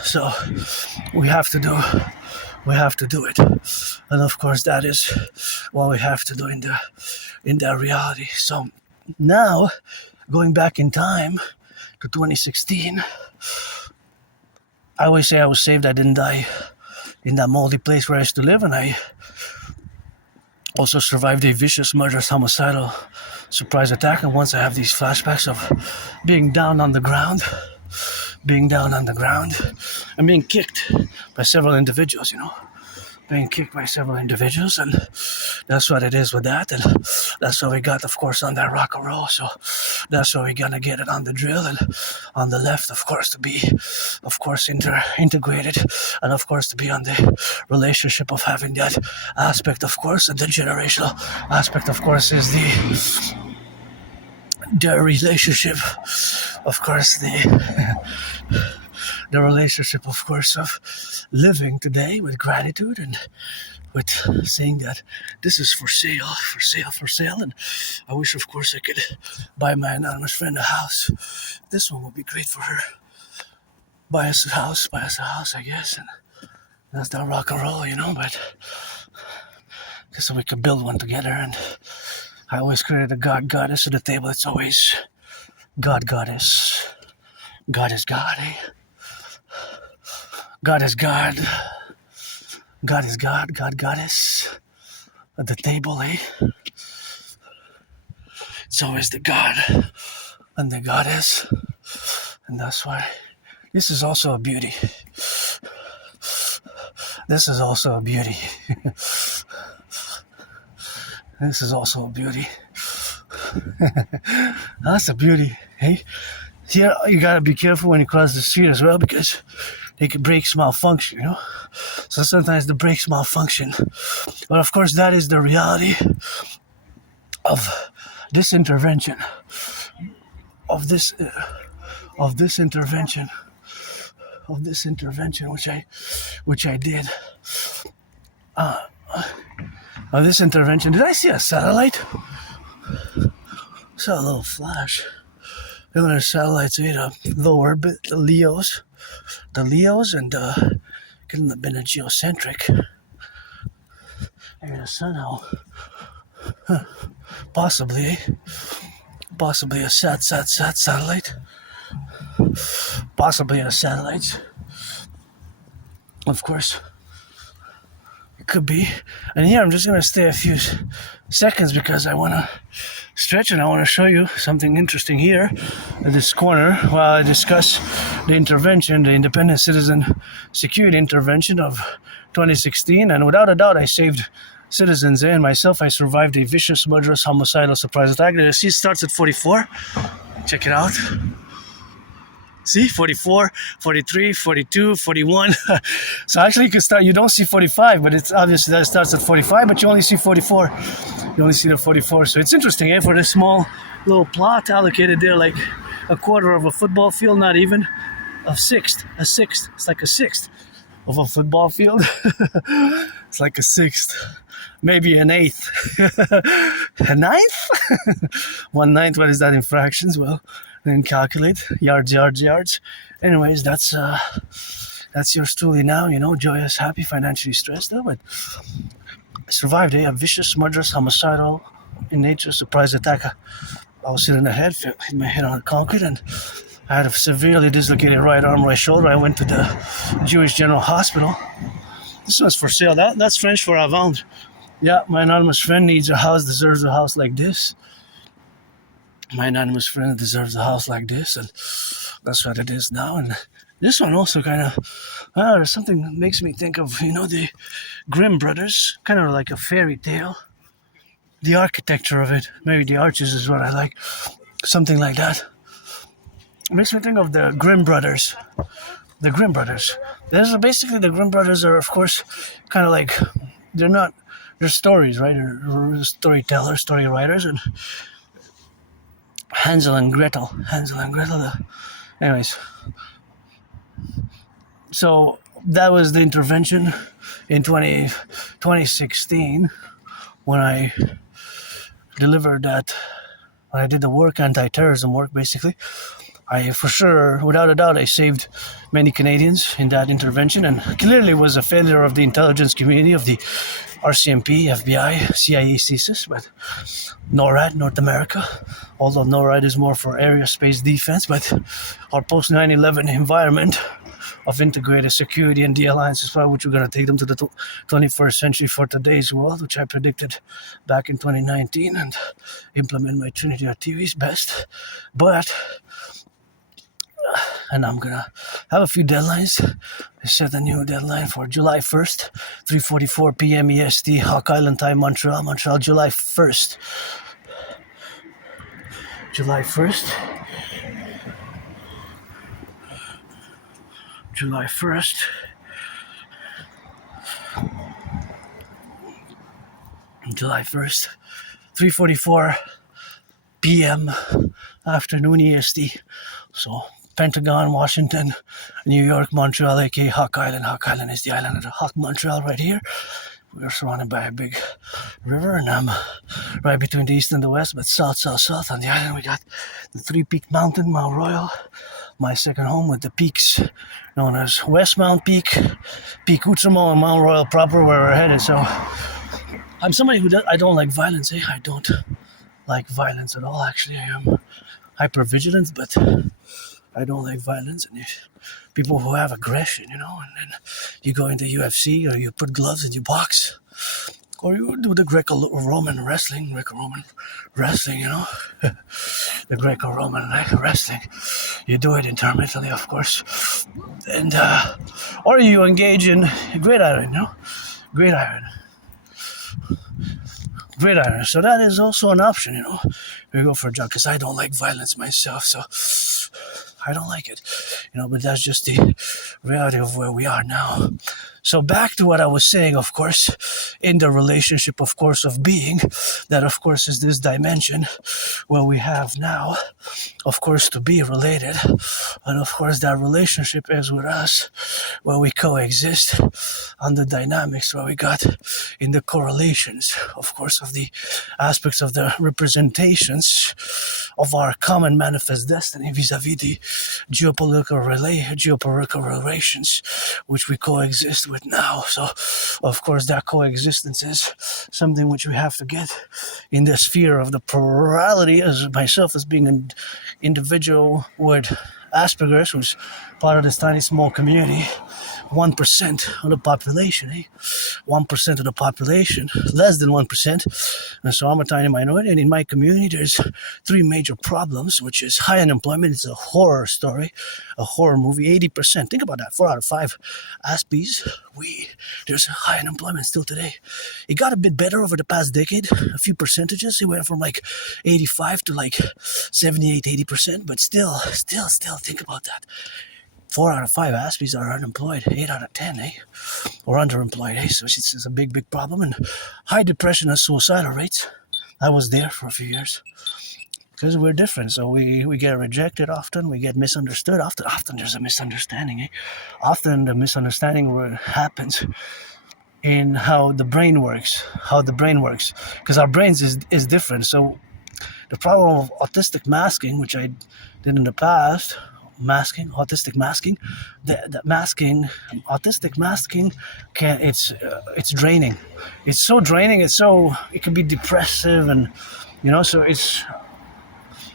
So we have to do it. And of course that is what we have to do in that reality. So now, going back in time to 2016, I always say I was saved. I didn't die in that moldy place where I used to live, and I also survived a vicious, murderous, homicidal surprise attack. And once I have these flashbacks of being down on the ground and being kicked by several individuals, and that's what it is with that, and that's what we got, of course, on that rock and roll. So that's what we're gonna get it on the drill, and on the left, of course, to be, of course, integrated, and of course to be on the relationship of having that aspect, of course, and the generational aspect, of course, is the relationship, of course, the relationship, of course, of living today with gratitude and with saying that this is for sale, for sale, for sale. And I wish, of course, I could buy my anonymous friend a house. This one would be great for her. Buy us a house, I guess. And that's that rock and roll, but just so we could build one together. And I always created a God goddess at the table. It's always God goddess. God is God, eh? God is God. God is God. God goddess at the table, eh? It's always the God and the goddess. And that's why this is also a beauty. This is also a beauty. This is also a beauty. That's a beauty, hey? Here, you gotta be careful when you cross the street as well because they can brakes malfunction, So sometimes the brakes malfunction. But of course, that is the reality of this intervention. Of this intervention, which I did. Of this intervention, did I see a satellite? I saw a little flash. Look at the satellites, low orbit, the Leos, and couldn't have been a geocentric. Maybe the sun out. Possibly a satellite. Possibly a satellite. Of course. It could be. And here I'm just going to stay a few seconds because I want to stretch and I want to show you something interesting here in this corner while I discuss the intervention, the Independent Citizen Security Intervention of 2016. And without a doubt, I saved citizens and myself. I survived a vicious, murderous, homicidal surprise attack. You see, it starts at 44. Check it out. See, 44, 43, 42, 41. So actually you don't see 45, but it's obvious that it starts at 45, but you only see 44. You only see the 44. So it's interesting, for this small little plot allocated there, like a quarter of a football field, not even, a sixth. It's like a sixth of a football field. It's like a sixth, maybe an eighth. A ninth? 1/9, what is that in fractions? Well, then calculate yards. Anyways, that's yours truly now, joyous, happy, financially stressed though, but I survived a vicious, murderous, homicidal in nature surprise attack. I was hit in the head, hit my head on the concrete, and I had a severely dislocated right arm, right shoulder. I went to the Jewish General Hospital. This one's for sale. That's French for à vendre. Yeah, my anonymous friend needs a house, deserves a house like this. My anonymous friend deserves a house like this, and that's what it is now. And this one also kind of, there's something that makes me think of, the Grimm brothers, kind of like a fairy tale. The architecture of it, maybe the arches is what I like, something like that. It makes me think of the Grimm brothers. The Grimm brothers. Basically, the Grimm brothers are, of course, kind of like, they're stories, right? They're storytellers, story writers, and Hansel and Gretel. Anyways, so that was the intervention in 2016 when I delivered that, when I did the work, anti-terrorism work, basically. For sure, without a doubt, I saved many Canadians in that intervention, and clearly was a failure of the intelligence community, of the RCMP, FBI, CIA, CSIS, but NORAD, North America, although NORAD is more for area space defense, but our post-9/11 environment of integrated security and de-alliance is probably what we're going to take them to the 21st century for today's world, which I predicted back in 2019, and implement my Trinity TV's best. And I'm going to have a few deadlines. I set a new deadline for July 1st, 3:44 p.m. EST, Hawk Island time, Montreal, July 1st. July 1st. July 1st. July 1st, 3:44 p.m. afternoon EST. So Pentagon, Washington, New York, Montreal, aka Hawk Island. Hawk Island is the island of the Hawk, Montreal right here. We're surrounded by a big river, and I'm right between the east and the west, but south. On the island, we got the three-peak mountain, Mount Royal, my second home with the peaks known as Westmount Peak, Peak Outremont, and Mount Royal proper, where we're headed. So I'm somebody who I don't like violence. I don't like violence at all, actually. I am hyper-vigilant, but I don't like violence. And people who have aggression, and then you go into UFC, or you put gloves and you box, or you do the Greco-Roman wrestling, the Greco-Roman wrestling. You do it intermittently, of course, and or you engage in gridiron, gridiron. So that is also an option, We go for a jog, because I don't like violence myself, so I don't like it, but that's just the reality of where we are now. So back to what I was saying, of course, in the relationship, of course, of being, that, of course, is this dimension where we have now, of course, to be related. And, of course, that relationship is with us, where we coexist on the dynamics, where we got in the correlations, of course, of the aspects of the representations of our common manifest destiny vis-a-vis the geopolitical relations which we coexist with now. So, of course, that coexistence is something which we have to get in the sphere of the plurality, as myself as being an individual with Asperger's, who's part of this tiny small community, 1% of the population, 1% of the population, less than 1%. And so I'm a tiny minority, and in my community there's three major problems, which is high unemployment. It's a horror story, a horror movie. 80%, think about that, 4 out of 5 Aspies, there's high unemployment still today. It got a bit better over the past decade, a few percentages. It went from like 85 to like 78, 80%, but still, think about that. 4 out of 5 Aspies are unemployed, 8 out of 10, or underemployed, So it's a big problem. And high depression and suicidal rates. I was there for a few years. Because we're different, so we get rejected often, we get misunderstood. Often there's a misunderstanding, Often the misunderstanding happens in how the brain works. Because our brains is different. So the problem of autistic masking, which I did in the past, autistic masking, autistic masking it's draining. It's so draining. It can be depressive, and so it's.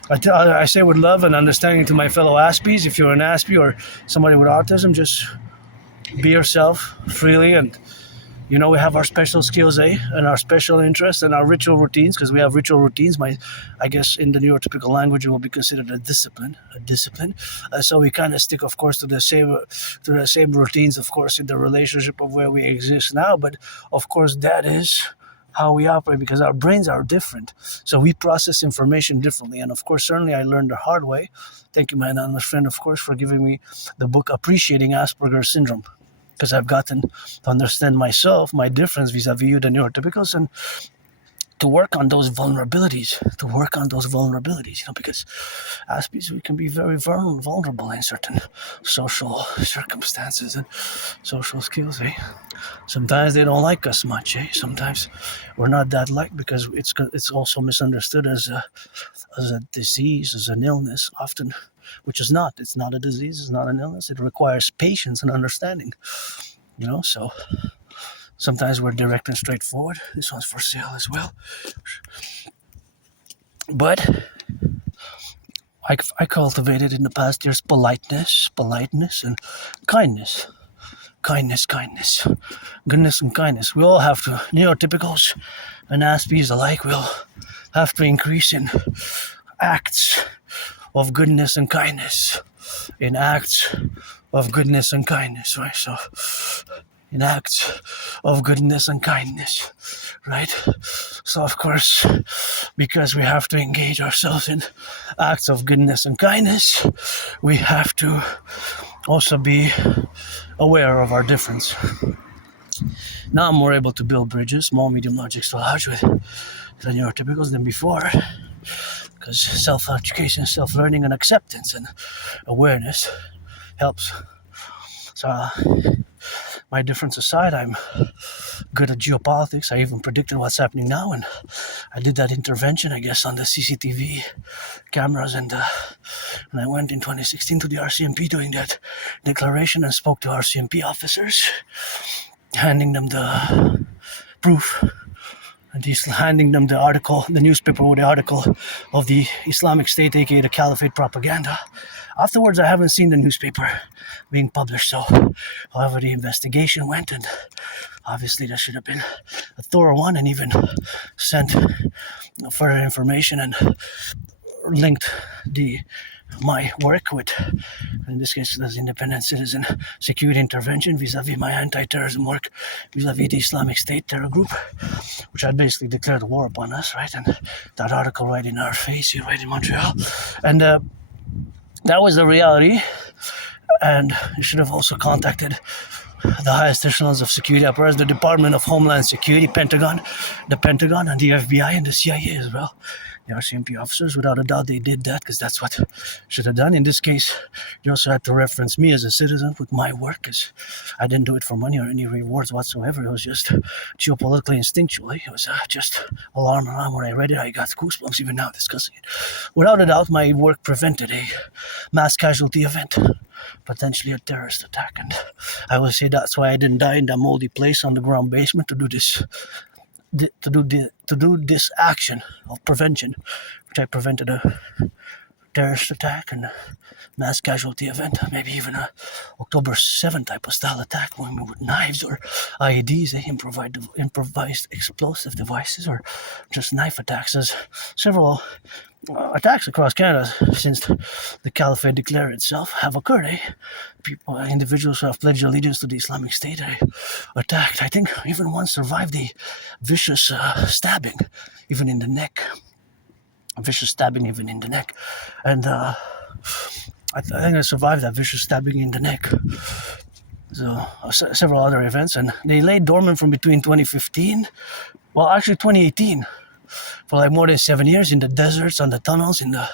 I say with love and understanding to my fellow Aspies, if you're an Aspie or somebody with autism, just be yourself freely. And we have our special skills, and our special interests and our ritual routines, because we have ritual routines. I guess in the neurotypical language it will be considered a discipline. So we kind of stick, of course, to the same routines, of course, in the relationship of where we exist now. But of course, that is how we operate, because our brains are different. So we process information differently. And of course, certainly I learned the hard way. Thank you, my anonymous friend, of course, for giving me the book Appreciating Asperger's Syndrome, because I've gotten to understand myself, my difference vis-a-vis you, the neurotypicals, and to work on those vulnerabilities, because Aspies, we can be very vulnerable in certain social circumstances and social skills, Sometimes they don't like us much, Sometimes we're not that liked, because it's also misunderstood as a disease, as an illness, often, which is not. It's not a disease, it's not an illness. It requires patience and understanding, so sometimes we're direct and straightforward. This one's for sale as well. But I cultivated in the past years politeness, and kindness. Goodness and kindness. We all have to, neurotypicals and Aspies alike, we'll have to increase in acts of goodness and kindness. In acts of goodness and kindness, right? So, in acts of goodness and kindness, right? So, of course, because we have to engage ourselves in acts of goodness and kindness, we have to also be aware of our difference. Now I'm more able to build bridges, small, medium, large, extra large, with the neurotypicals than before, because self-education, self-learning, and acceptance and awareness helps. So my difference aside, I'm good at geopolitics. I even predicted what's happening now, and I did that intervention, I guess, on the CCTV cameras, and I went in 2016 to the RCMP doing that declaration and spoke to RCMP officers, handing them the proof, and he's handing them the article, the newspaper with the article of the Islamic State, aka the Caliphate propaganda. Afterwards, I haven't seen the newspaper being published, so however the investigation went, and obviously that should have been a thorough one, and even sent further information and linked my work with, in this case, as independent citizen security intervention vis-a-vis my anti-terrorism work vis-a-vis the Islamic State terror group, which had basically declared war upon us, right? And that article right in our face here, right in Montreal. And that was the reality. And you should have also contacted the highest echelons of security apparatus, the Department of Homeland Security, the Pentagon, and the FBI and the CIA as well. The RCMP officers, without a doubt, they did that because that's what should have done. In this case, you also had to reference me as a citizen with my work, because I didn't do it for money or any rewards whatsoever. It was just geopolitically instinctually. It was just alarm. When I read it, I got goosebumps even now discussing it. Without a doubt, my work prevented a mass casualty event, potentially a terrorist attack, and I will say that's why I didn't die in that moldy place on the ground basement to do this action of prevention, which I prevented a terrorist attack and a mass casualty event, maybe even a October 7th type of style attack, with knives or IEDs, improvised explosive devices, or just knife attacks. There's several attacks across Canada since the Caliphate declared itself have occurred. Individuals who have pledged allegiance to the Islamic State attacked. I think even one survived the vicious stabbing, even in the neck. And I think I survived that vicious stabbing in the neck. So several other events, and they lay dormant from between 2015, 2018, for like more than 7 years in the deserts, on the tunnels, in the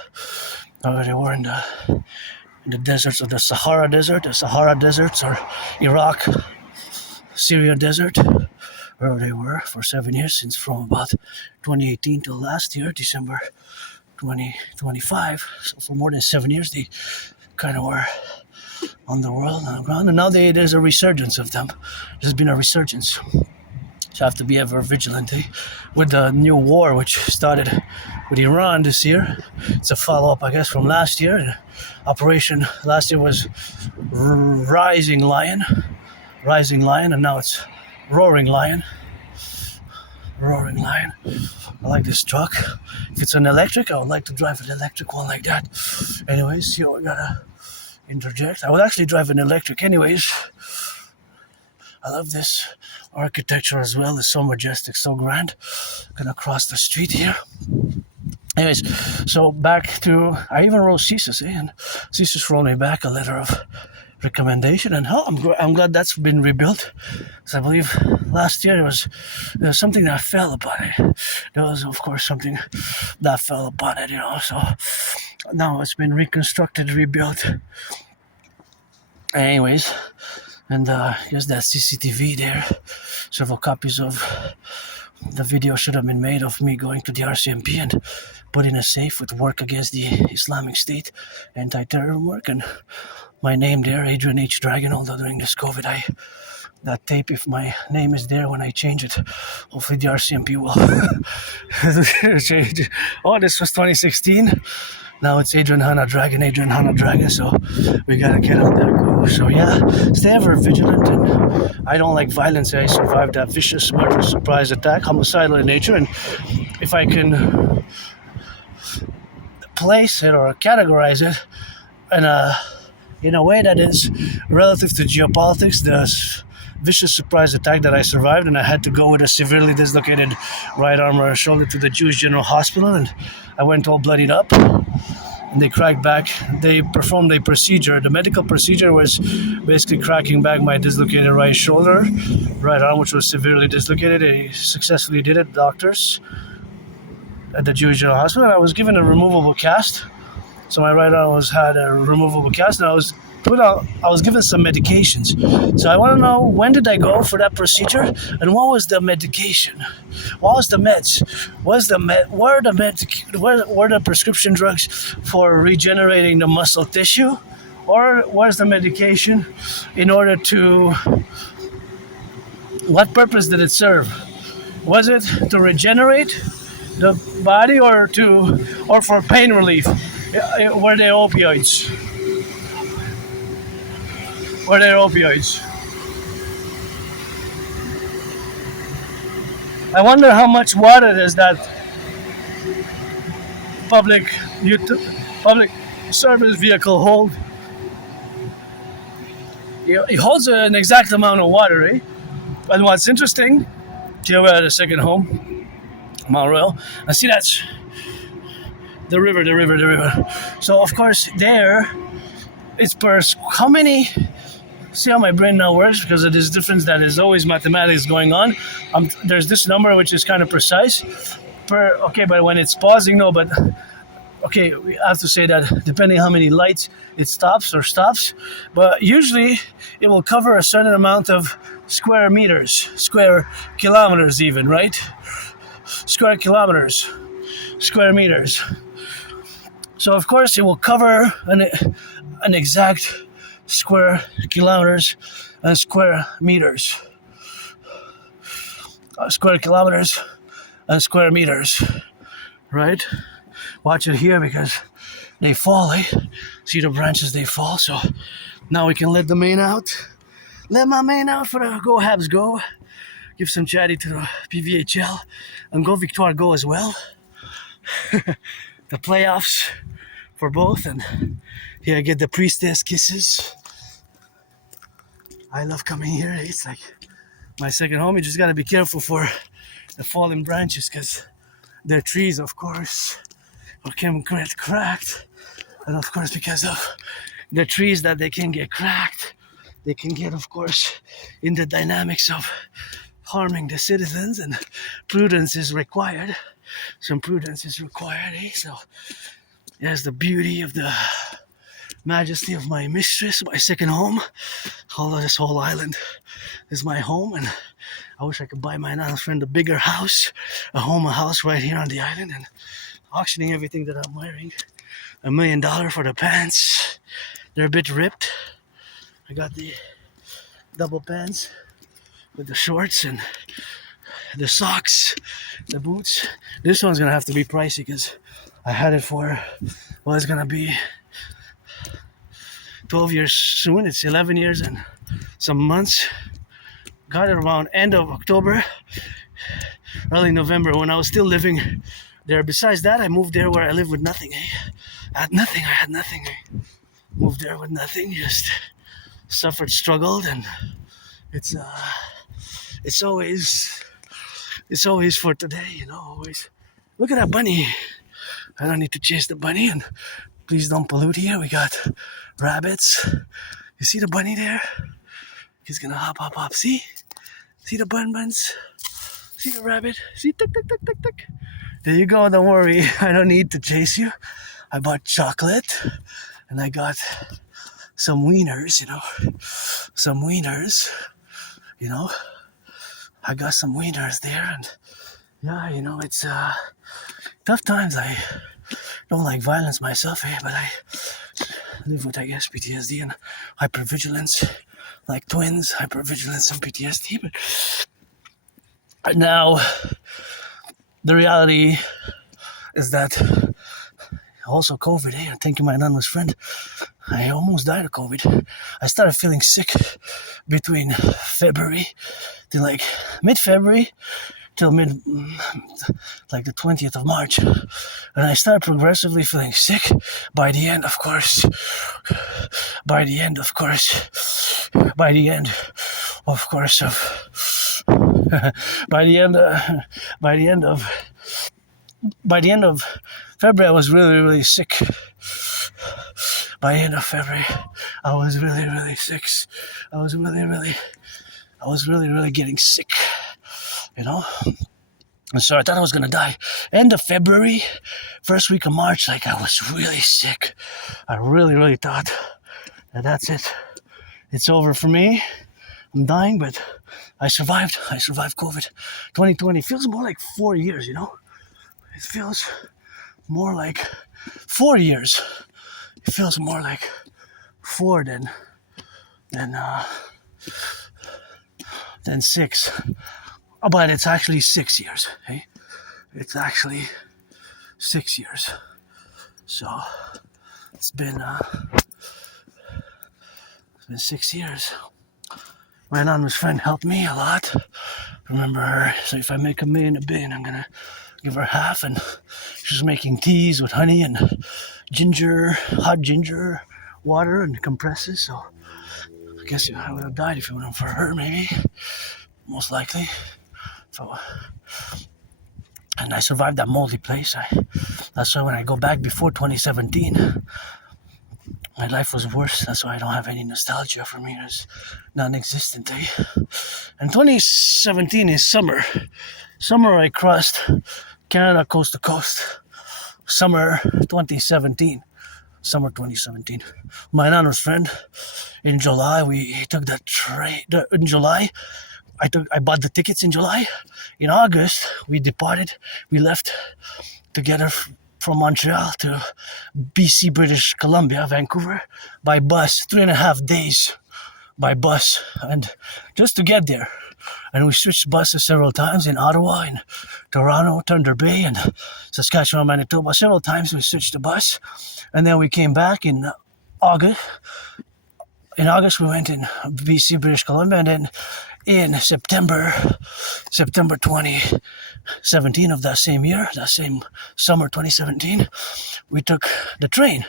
deserts of the Sahara deserts, or Iraq, Syria desert, wherever they were for 7 years, since from about 2018 till last year, December 2025. So for more than 7 years, they kind of were on the world, on the ground, and now there's a resurgence of them. There's been a resurgence. So I have to be ever vigilant with the new war, which started with Iran this year. It's a follow-up, I guess, from last year. Operation last year was Rising Lion, and now it's Roaring Lion. I like this truck. If it's an electric, I would like to drive an electric one like that. Anyways, I gotta interject. I would actually drive an electric anyways. I love this architecture as well. It's so majestic, so grand. Gonna cross the street here. Anyways, so back to, I even wrote CSIS, and CSIS wrote me back a letter of recommendation, and I'm glad that's been rebuilt. So I believe last year there was something that fell upon it. There was, of course, something that fell upon it, so now it's been reconstructed, rebuilt. Anyways, and here's that CCTV there. Several copies of the video should have been made of me going to the RCMP and put in a safe with work against the Islamic State, anti-terror work, and my name there, Adrian H. Dragon. Although during this COVID, that tape, if my name is there when I change it, hopefully the RCMP will change it. Oh, this was 2016. Now it's Adrian Hanna Dragon, so we gotta get on that go. So yeah, stay ever vigilant, and I don't like violence. I survived that vicious murder surprise attack, homicidal in nature, and if I can place it or categorize it in a way that is relative to geopolitics, the vicious surprise attack that I survived, and I had to go with a severely dislocated right arm or shoulder to the Jewish General Hospital, and I went all bloodied up, and they cracked back. They performed a procedure. The medical procedure was basically cracking back my dislocated right shoulder, right arm, which was severely dislocated. They successfully did it, doctors. at the Jewish General Hospital, and I was given a removable cast. So my right arm had a removable cast, and I was given some medications. So I want to know, when did I go for that procedure, and what was the medication? What was the meds? Were the prescription drugs for regenerating the muscle tissue, or was the medication in order to, what purpose did it serve? Was it to regenerate the body, or for pain relief? Were they opioids? I wonder how much water does that public service vehicle hold. It holds an exact amount of water, eh? And what's interesting, here we're at a second home, Mount Royal. I see that's the river. So of course there, it's per how many. See how my brain now works, because of this difference that is always mathematics going on. There's this number which is kind of precise. But when it's pausing, no, but okay, we have to say that depending how many lights it stops. But usually it will cover a certain amount of square kilometers even, right? Square meters. So of course it will cover an exact square kilometers and square meters. Square kilometers and square meters, right? Watch it here, because they fall, eh? See the branches, they fall. So now we can let the main out. Let my main out for the Go Habs Go. Give some chatty to the PVHL, and Go Victoire Go as well. The playoffs for both, and here I get the priestess kisses. I love coming here. It's like my second home. You just gotta be careful for the fallen branches, because they're trees, of course, can get cracked. And of course, because of the trees that they can get cracked, they can get, of course, in the dynamics of harming the citizens, and prudence is required. Some prudence is required, eh? So there's the beauty of the majesty of my mistress, my second home. Although this whole island is my home, and I wish I could buy my anonymous friend a bigger house, a house right here on the island, and auctioning everything that I'm wearing. $1 million for the pants. They're a bit ripped. I got the double pants with the shorts and the socks, the boots. This one's gonna have to be pricey, because I had it for, well, it's gonna be 12 years soon. It's 11 years and some months. Got it around end of October, early November, when I was still living there. Besides that, I moved there where I lived with nothing. I had nothing. Moved there with nothing, just suffered, struggled, and it's always for today, always. Look at that bunny. I don't need to chase the bunny, and please don't pollute here. We got rabbits. You see the bunny there? He's gonna hop. See the buns? See the rabbit? See, tick. There you go, don't worry. I don't need to chase you. I bought chocolate, and I got some wieners, I got some wieners there, and yeah, it's tough times. I don't like violence myself, but I live with, I guess, PTSD and hypervigilance, like twins, hypervigilance and PTSD. But now, the reality is that also COVID, I'm thinking my anonymous friend, I almost died of COVID. I started feeling sick between February to like mid-February till the 20th of March. And I started progressively feeling sick. By the end, of course, by the end of February, I was really, really sick. By the end of February, I was really, really sick. I was really, really getting sick, And so I thought I was gonna die. End of February, first week of March, like I was really sick. I really, really thought that that's it. It's over for me. I'm dying, but I survived. I survived COVID. 2020 feels more like 4 years, you know? It feels more like 4 years. It feels more like four than 6. But it's actually 6 years, hey? It's actually 6 years. So it's been 6 years. My anonymous friend helped me a lot. Remember her. So if I make $1 million a bin, I'm gonna give her half. And she's making teas with honey and ginger, hot ginger, water, and compresses. So I guess I would have died if it wasn't for her, maybe. Most likely. So, and I survived that moldy place. That's why when I go back before 2017, my life was worse. That's why I don't have any nostalgia for me. It's non-existent. And 2017 is summer. Summer I crossed Canada coast to coast. Summer 2017. Summer 2017. My anonymous friend, in July, we took that train. In July, I bought the tickets in July. In August, we departed. We left together from Montreal to BC, British Columbia, Vancouver, by bus. 3.5 days by bus, and just to get there. And we switched buses several times in Ottawa, in Toronto, Thunder Bay, and Saskatchewan, Manitoba. Several times we switched the bus, and then we came back in August. In August, we went in BC, British Columbia, and then in September 2017 of that same year, that same summer 2017, we took the train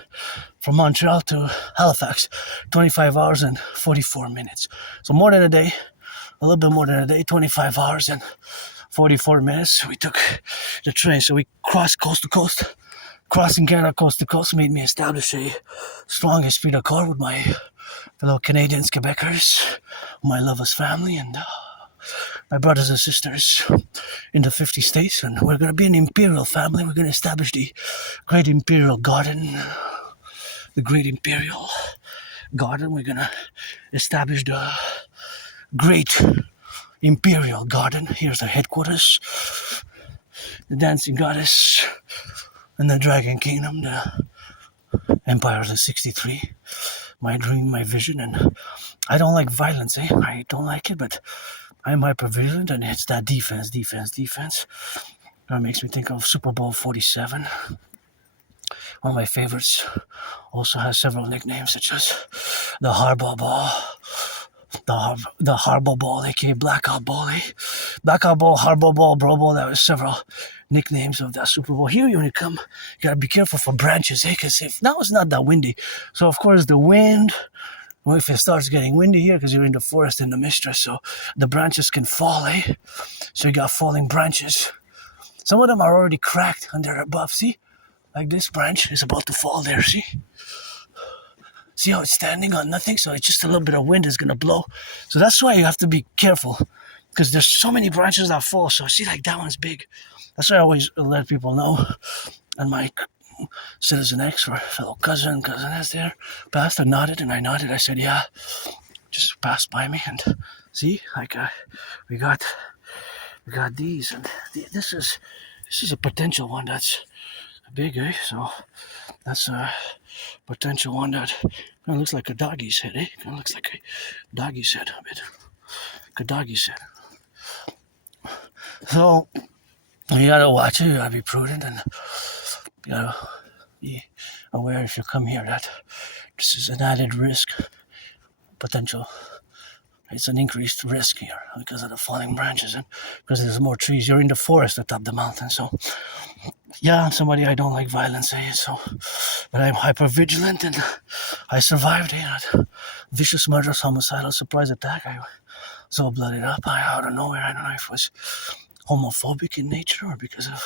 from Montreal to Halifax, 25 hours and 44 minutes. So more than a day, a little bit more than a day, 25 hours and 44 minutes, we took the train. So we crossed coast to coast. Crossing Canada coast to coast made me establish a strong esprit de corps with my fellow Canadians, Quebecers, my lover's family, and my brothers and sisters in the 50 states. And we're going to be an imperial family. We're going to establish the Great Imperial Garden. The Great Imperial Garden. We're going to establish the Great Imperial Garden. Here's the headquarters. The Dancing Goddess and the Dragon Kingdom. The Empire of the 63. My dream, my vision, and I don't like violence, I don't like it, but I'm hyper-vigilant, and it's that defense. That makes me think of Super Bowl 47. One of my favorites also has several nicknames, such as the Hardball Ball, the Hardball Ball, aka Blackout Ball, Blackout Ball, Hardball Ball, Bro Ball. That was several nicknames of that Super Bowl. Here, when you come, you gotta be careful for branches, because if now it's not that windy, so of course the wind. Well, if it starts getting windy here, because you're in the forest in the mistress, so the branches can fall, So you got falling branches. Some of them are already cracked and they're above. See, like this branch is about to fall there. See how it's standing on nothing? So it's just a little bit of wind is gonna blow. So that's why you have to be careful, because there's so many branches that fall. So see, like that one's big. That's why I always let people know. And my Citizen X, or fellow cousin is there. Pastor nodded, and I nodded. I said, "Yeah, just passed by me." And see, like we got these, and this is a potential one that's big, So that's a potential one that kind of looks like a doggy's head, Kind of looks like a doggy's head a bit, like a doggy's head. So you gotta watch it. You gotta be prudent, and you gotta be aware if you come here that this is an added risk, potential. It's an increased risk here because of the falling branches and because there's more trees. You're in the forest atop the mountain, so yeah, I'm somebody I don't like violence, So, but I'm hyper vigilant, and I survived that vicious, murderous, homicidal surprise attack. I was all blooded up out of nowhere. I don't know if it was homophobic in nature or because of,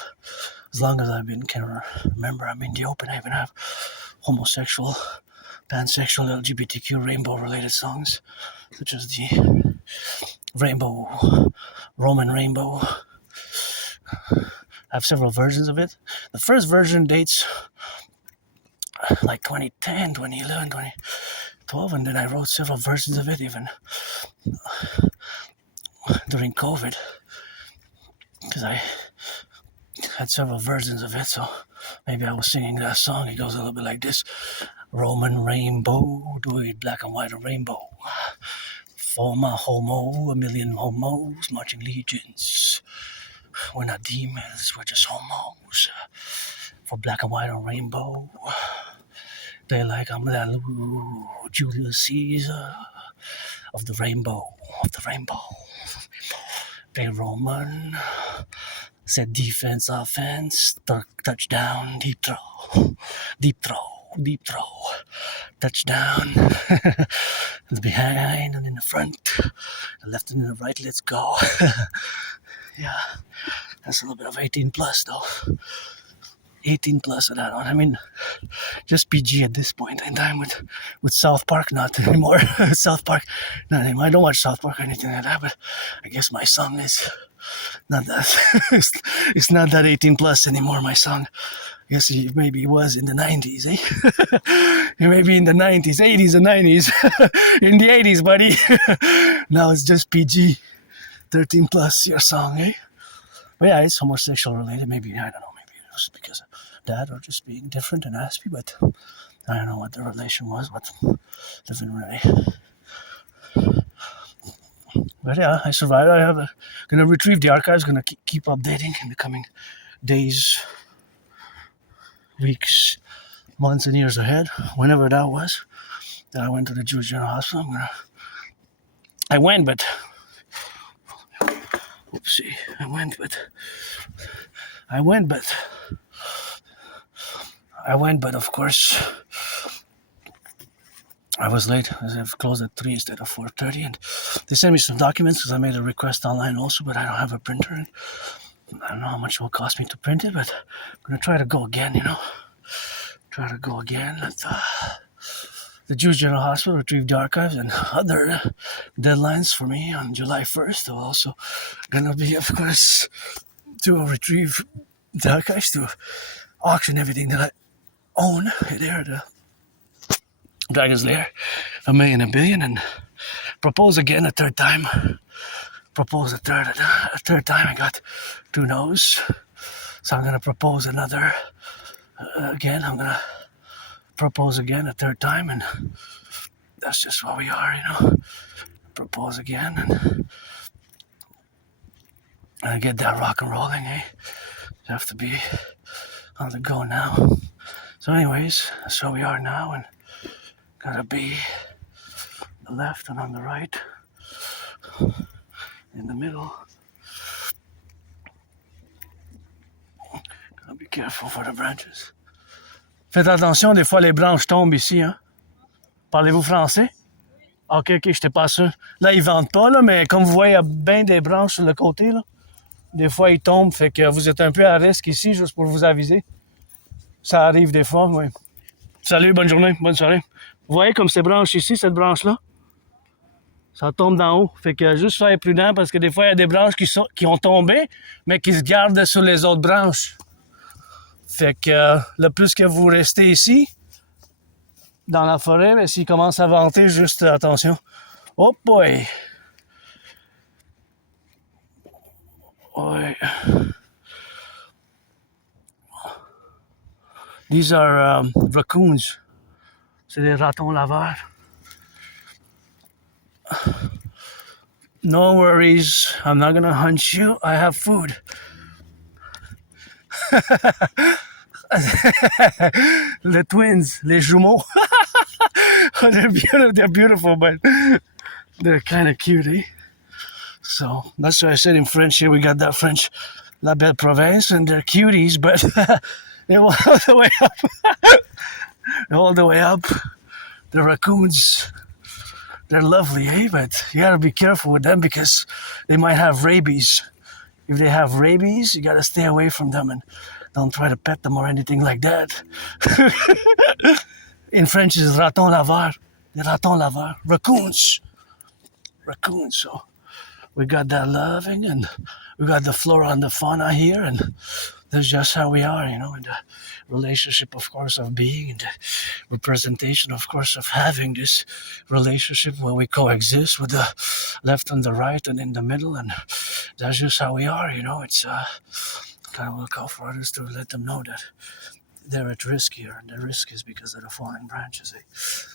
as long as can remember, I'm in the open. I even have homosexual, pansexual, LGBTQ, rainbow-related songs, such as the Roman Rainbow, I have several versions of it. The first version dates like 2010, 2011, 2012, and then I wrote several versions of it even during COVID, because I had several versions of it, so maybe I was singing that song. It goes a little bit like this. Roman rainbow, do it black and white and rainbow. For my homo, a million homos marching legions. We're not demons, we're just homos. For black and white and rainbow. They like I'm the Julius Caesar of the rainbow, They Roman said defense, offense, touchdown, deep throw, touchdown. The behind and in the front, the left and the right. Let's go. Yeah, that's a little bit of 18 plus though. 18 plus of that one. I mean, just PG at this point in time with South Park, not anymore. South Park, not anymore. I don't watch South Park or anything like that, but I guess my song is not that. It's not that 18 plus anymore, my song. I guess it maybe was in the 90s, eh? Maybe in the 90s, 80s and 90s. In the 80s, buddy. Now it's just PG. 13 plus, your song, eh? But yeah, it's homosexual related. Maybe, I don't know. Just because of that or just being different and Aspie, but I don't know what the relation was, what living really. But yeah, I survived. Gonna retrieve the archives, gonna keep updating in the coming days, weeks, months and years ahead, whenever that was, that I went to the Jewish General Hospital. I went, but of course, I was late. I've closed at 3 instead of 4:30, and they sent me some documents because I made a request online also, but I don't have a printer. And I don't know how much it will cost me to print it, but I'm going to try to go again, at the Jewish General Hospital, retrieve the archives, and other deadlines for me on July 1st. They're also going to be, of course, to retrieve the archives, to auction everything that I own there, the Dragon's Lair, $1 million, $1 billion, and propose again a third time. A third time. I got 2 no's, so I'm gonna propose another again. I'm gonna propose again a third time, and that's just what we are, Propose again and get that rock and rolling, eh? You have to be on the go now. So anyways, that's where we are now, and gotta be on the left and on the right, in the middle. Gotta be careful for the branches. Faites attention, des fois les branches tombent ici, hein. Parlez-vous français? Ok, j'étais pas sûr. Là, ils vendent pas, là, mais comme vous voyez, il y a bien des branches sur le côté, là. Des fois, ils tombent, fait que vous êtes un peu à risque ici, juste pour vous aviser. Ça arrive des fois, oui. Salut, bonne journée, bonne soirée. Vous voyez comme ces branches ici, cette branche-là? Ça tombe d'en haut. Fait que juste soyez prudent parce que des fois, il y a des branches qui ont tombé, mais qui se gardent sur les autres branches. Fait que le plus que vous restez ici, dans la forêt, ben, s'il commence à venter, juste attention. Oh boy! Ouais. These are raccoons. C'est des ratons laveurs. No worries, I'm not gonna hunt you. I have food. The twins, les jumeaux. They're beautiful, but they're kind of cute, eh? So that's why I said in French here, we got that French La Belle Province, and they're cuties, but they're all the way up. All the way up. The raccoons, they're lovely, eh? But you gotta be careful with them because they might have rabies. If they have rabies, you gotta stay away from them and don't try to pet them or anything like that. In French, it's raton laveur. Des ratons laveurs. Raccoons. So we got that loving, and we got the flora and the fauna here, and that's just how we are, and the relationship, of course, of being, and the representation, of course, of having this relationship where we coexist with the left and the right and in the middle, and that's just how we are, it's kind of look out for others to let them know that they're at risk here, and the risk is because of the falling branches.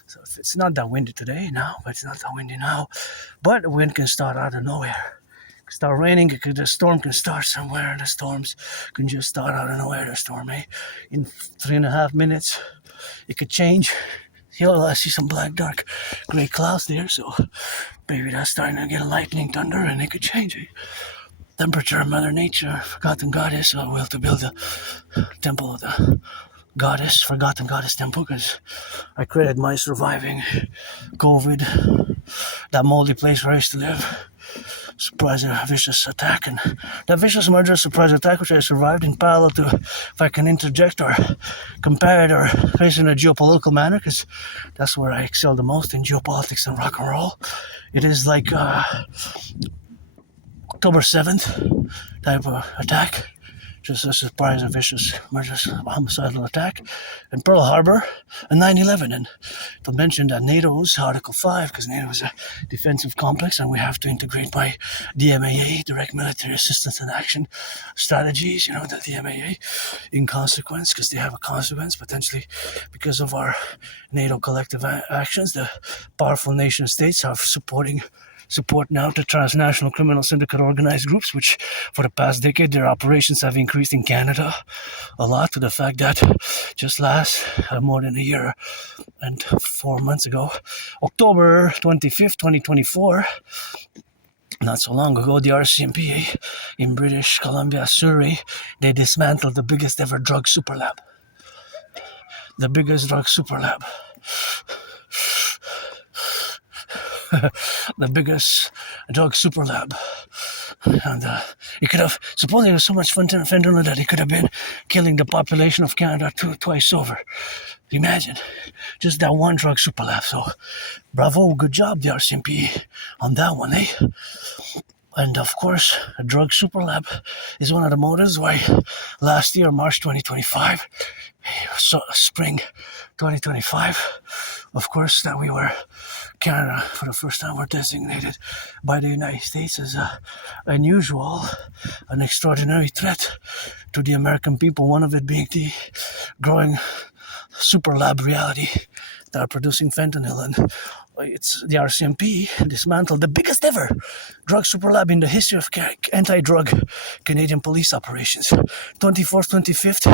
So if it's not that windy today now, but it's not that windy now, but the wind can start out of nowhere. Start raining, the storm can start somewhere. The storms can just start out of nowhere. The storm, in 3.5 minutes, it could change. I see some black, dark, gray clouds there, so maybe that's starting to get lightning, thunder, and it could change. Temperature of Mother Nature, forgotten goddess, will to build a temple of the goddess, forgotten goddess temple, because I created my surviving COVID, that moldy place where I used to live. Surprise, a vicious attack, and that vicious murder surprise attack which I survived in parallel to, if I can interject or compare it or face it in a geopolitical manner, because that's where I excel the most in geopolitics and rock and roll. It is like October 7th type of attack, just a surprise, a vicious murderous homicidal attack in Pearl Harbor and 9/11. And to mention that NATO's Article 5, because NATO is a defensive complex and we have to integrate by DMAA, Direct Military Assistance and Action strategies, the DMAA, in consequence, because they have a consequence potentially because of our NATO collective actions. The powerful nation states are support now to transnational criminal syndicate organized groups, which for the past decade their operations have increased in Canada a lot, to the fact that just last more than a year and 4 months ago, October 25th, 2024, not so long ago, the RCMP in British Columbia, Surrey, they dismantled the biggest ever drug super lab. The biggest drug super lab. The biggest drug super lab, and it could have, supposedly there was so much fentanyl that it could have been killing the population of Canada twice over. Imagine, just that one drug super lab. So bravo, good job the RCMP on that one, And of course, a drug super lab is one of the motives why last year, March 2025, spring 2025, of course, that we were, Canada, for the first time, were designated by the United States as an unusual, an extraordinary threat to the American people, one of it being the growing super lab reality that are producing fentanyl. And it's the RCMP dismantled the biggest ever drug super lab in the history of anti-drug Canadian police operations. 24th, 25th,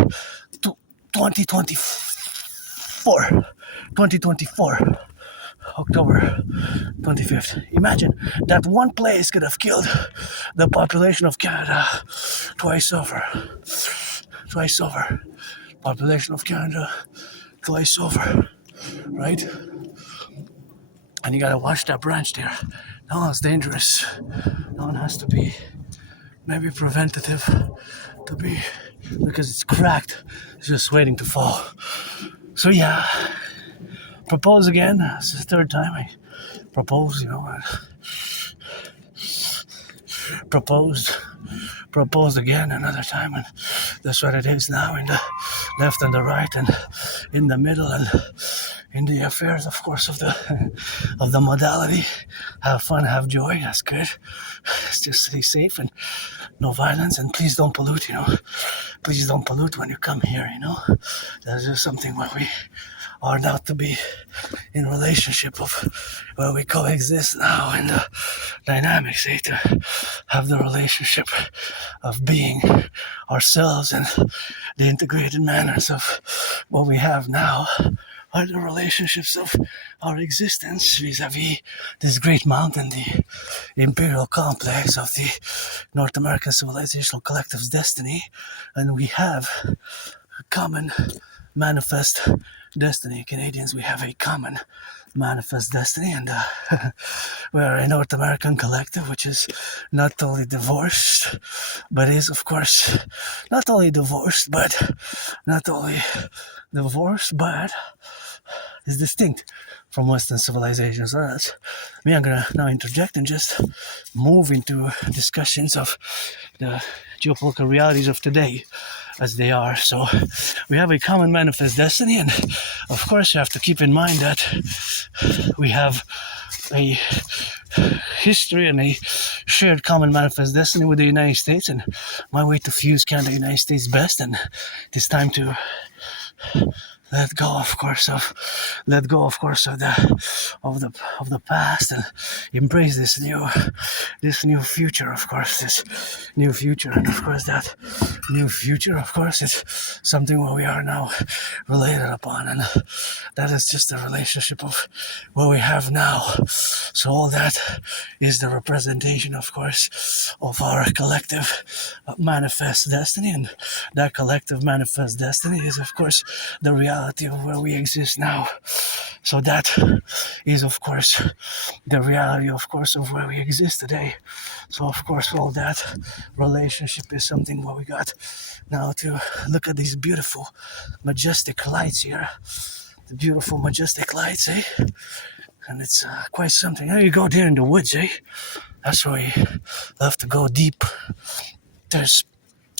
2024, October 25th. Imagine that one place could have killed the population of Canada twice over. Population of Canada twice over, right? And you gotta watch that branch there. That one's dangerous. That one has to be maybe preventative to be, because it's cracked. It's just waiting to fall. So yeah, propose again. This is the third time I propose, proposed again another time, and that's what it is now, in the left and the right and in the middle, and in the affairs, of course, of the modality. Have fun, have joy, that's good. Just stay safe and no violence, and please don't pollute, please don't pollute when you come here, that's just something where we are now to be in relationship of where we coexist now in the dynamics, to have the relationship of being ourselves and the integrated manners of what we have now are the relationships of our existence vis-a-vis this great mountain, the imperial complex of the North American civilizational collective's destiny, and we have a common manifest destiny. Canadians, we have a common manifest destiny, and we're a North American collective which is not totally divorced, but is, of course, not only divorced, but is distinct from Western civilization. So that's me. I'm gonna now interject and just move into discussions of the geopolitical realities of today as they are. So we have a common manifest destiny, and of course you have to keep in mind that we have a history and a shared common manifest destiny with the United States, and my way to fuse Canada, United States best, and it's time to let go, of course, of the past and embrace this new future, of course, this new future, and of course that new future, of course, is something where we are now related upon, and that is just the relationship of what we have now. So all that is the representation, of course, of our collective manifest destiny, and that collective manifest destiny is, of course, the reality of where we exist now. So that is, of course, the reality, of course, of where we exist today. So, of course, all that relationship is something where we got now to look at these beautiful, majestic lights here. The beautiful, majestic lights, eh? And it's quite something. Now you go there in the woods, eh? That's where we love to go deep. There's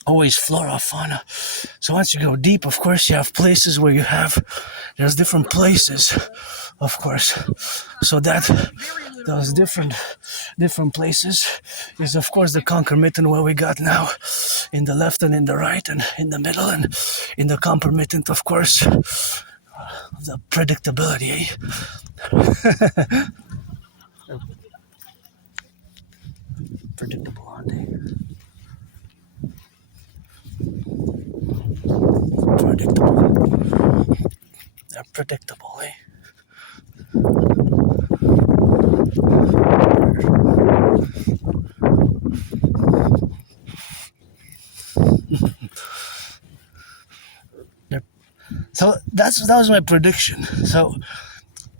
always flora, fauna. So once you go deep, of course, you have places where there's different places, of course. So that those different places is, of course, the concomitant where we got now in the left and in the right and in the middle, and in the concomitant, of course, the predictability, eh? Predictable, aren't they? Predictable. They're predictable, eh? So that was my prediction. So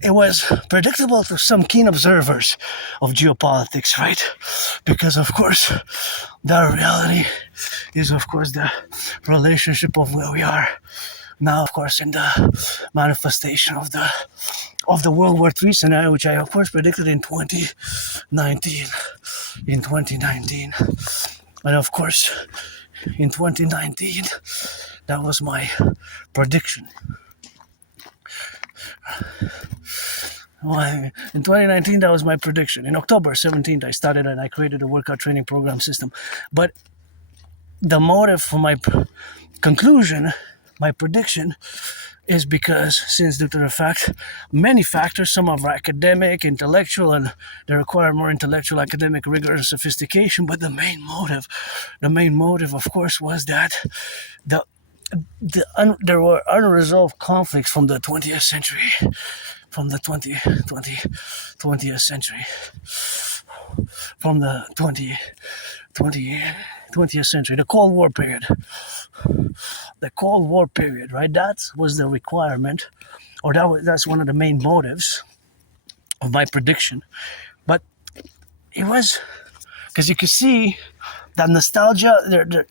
it was predictable to some keen observers of geopolitics, right? Because, of course, the reality is, of course, the relationship of where we are now, of course, in the manifestation of the World War III scenario, which I, of course, predicted in 2019. And, of course, in 2019, that was my prediction. Well, in 2019, that was my prediction. In October 17th, I started and I created a workout training program system. But the motive for my conclusion, my prediction, is because, since due to the fact, many factors, some are academic, intellectual, and they require more intellectual, academic rigor and sophistication. But the main motive, of course, was that there were unresolved conflicts from the 20th century. From the 20th century. From the 20th century, the Cold War period. The Cold War period, right? That was the requirement, or that's one of the main motives of my prediction. But it was, because you can see that nostalgia, they're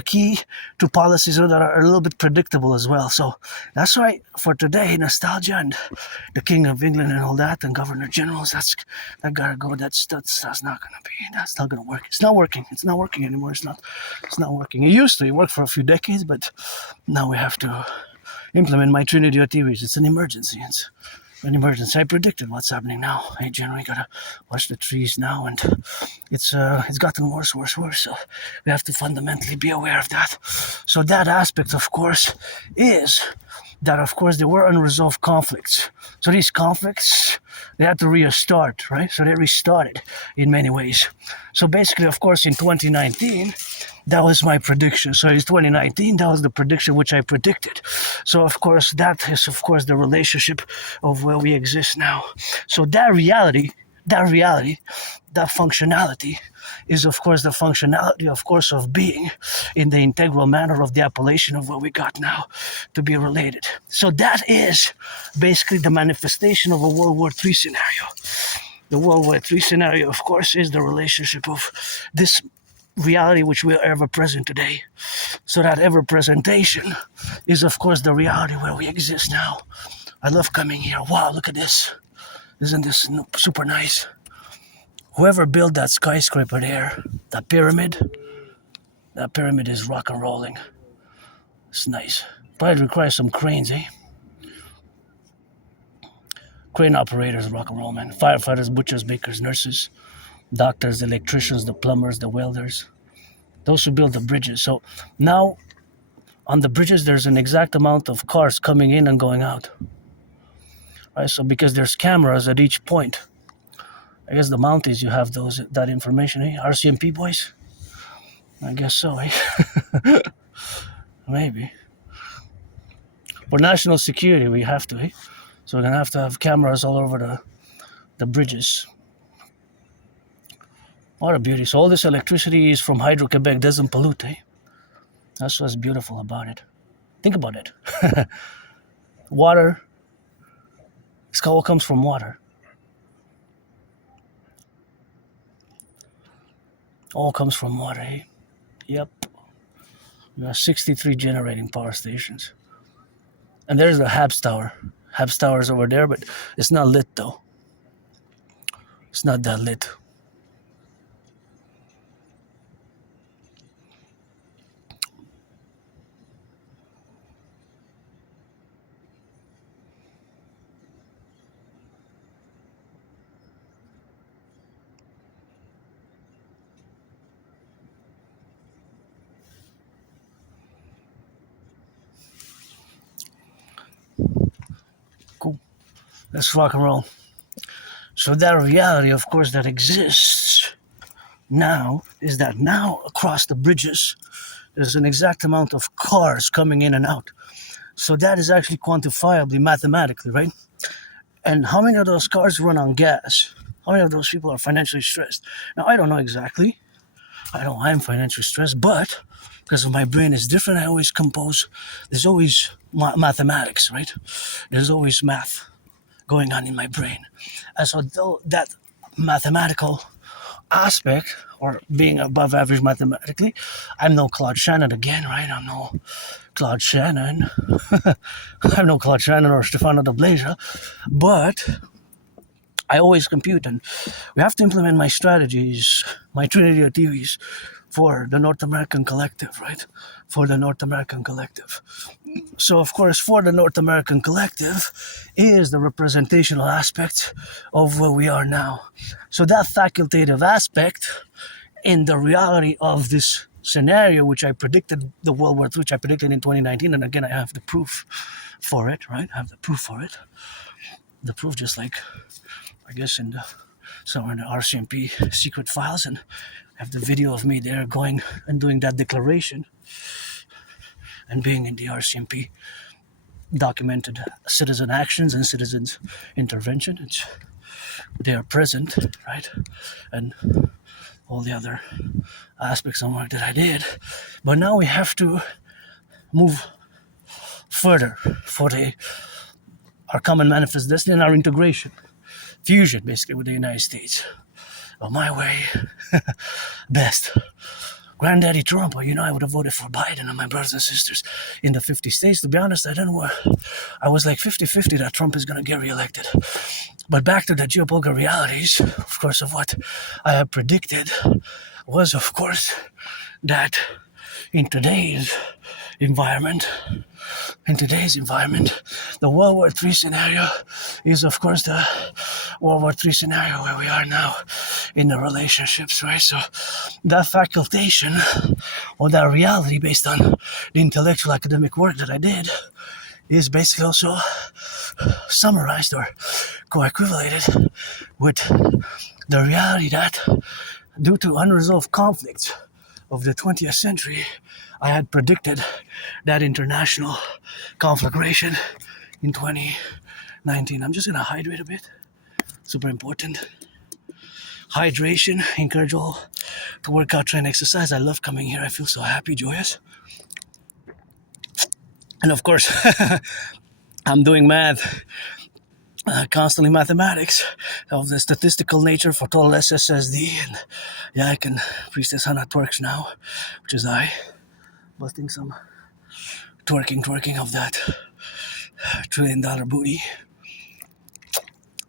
key to policies that are a little bit predictable as well. So that's why for today, nostalgia and the King of England and all that, and Governor Generals, that gotta go. That's not gonna work. It's not working anymore. It's not working. It used to. It worked for a few decades, but now we have to implement my Trinity theories. It's an emergency. I predicted what's happening now. Hey, generally gotta watch the trees now, and it's gotten worse. So we have to fundamentally be aware of that. So that aspect, of course, is that, of course, there were unresolved conflicts. So these conflicts, they had to restart, right? So they restarted in many ways. So basically, of course, in 2019, that was my prediction. So in 2019, that was the prediction which I predicted. So, of course, that is, of course, the relationship of where we exist now. So that reality, that functionality is, of course, the functionality, of course, of being in the integral manner of the appellation of what we got now to be related. So that is basically the manifestation of a World War III scenario. The World War III scenario, of course, is the relationship of this reality which we are ever present today. So that ever presentation is, of course, the reality where we exist now. I love coming here. Wow, look at this. Isn't this super nice? Whoever built that skyscraper there, that pyramid is rock and rolling. It's nice. Probably requires some cranes, eh? Crane operators, rock and roll, man. Firefighters, butchers, bakers, nurses, doctors, the electricians, the plumbers, the welders. Those who build the bridges. So now on the bridges, there's an exact amount of cars coming in and going out. Right? So because there's cameras at each point. I guess the Mounties, you have that information, eh? RCMP boys? I guess so, eh? Maybe. For national security, we have to, eh? So we're going to have cameras all over the bridges. What a beauty. So all this electricity is from Hydro-Quebec, doesn't pollute, eh? That's what's beautiful about it. Think about it. Water. It all comes from water. All comes from water, eh? Yep. We have 63 generating power stations. And there's the Habs Tower. Habs Tower is over there, but it's not lit though. It's not that lit. Cool. Let's rock and roll. So that reality, of course, that exists now is that now across the bridges, there's an exact amount of cars coming in and out. So that is actually quantifiably mathematically, right? And how many of those cars run on gas? How many of those people are financially stressed? Now, I don't know exactly. I know I'm financially stressed, but because my brain is different, I always compose. There's always mathematics, right? There's always math going on in my brain. And so that mathematical aspect, or being above average mathematically, I'm no Claude Shannon again, right? I'm no Claude Shannon. I'm no Claude Shannon or Stefano de Blasia, but I always compute, and we have to implement my strategies, my Trinity of TVs for the North American Collective, right? For the North American Collective. So, of course, for the North American Collective is the representational aspect of where we are now. So that facultative aspect in the reality of this scenario, which I predicted, the World War III, which I predicted in 2019, and again, I have the proof for it, right? I have the proof for it. The proof, just like, I guess, somewhere in the RCMP secret files, and I have the video of me there going and doing that declaration and being in the RCMP documented citizen actions and citizens intervention. They are present, right? And all the other aspects of work that I did. But now we have to move further for our common manifest destiny and our integration, fusion, basically, with the United States. Well, my way, best. Granddaddy Trump, I would have voted for Biden and my brothers and sisters in the 50 states. To be honest, I was like 50-50 that Trump is going to get reelected. But back to the geopolitical realities, of course, of what I have predicted was, of course, that in today's environment, the World War III scenario is, of course, the World War III scenario where we are now in the relationships, right? So that facultation, or that reality based on the intellectual academic work that I did, is basically also summarized or co-equivalated with the reality that due to unresolved conflicts of the 20th century, I had predicted that international conflagration in 2019. I'm just going to hydrate a bit. Super important. Hydration. Encourage all to work out, train, exercise. I love coming here. I feel so happy, joyous. And of course, I'm doing math. Constantly mathematics of the statistical nature for total SSSD. And yeah, I can preach this on twerks now, which is I. Busting some twerking of that $1 trillion booty.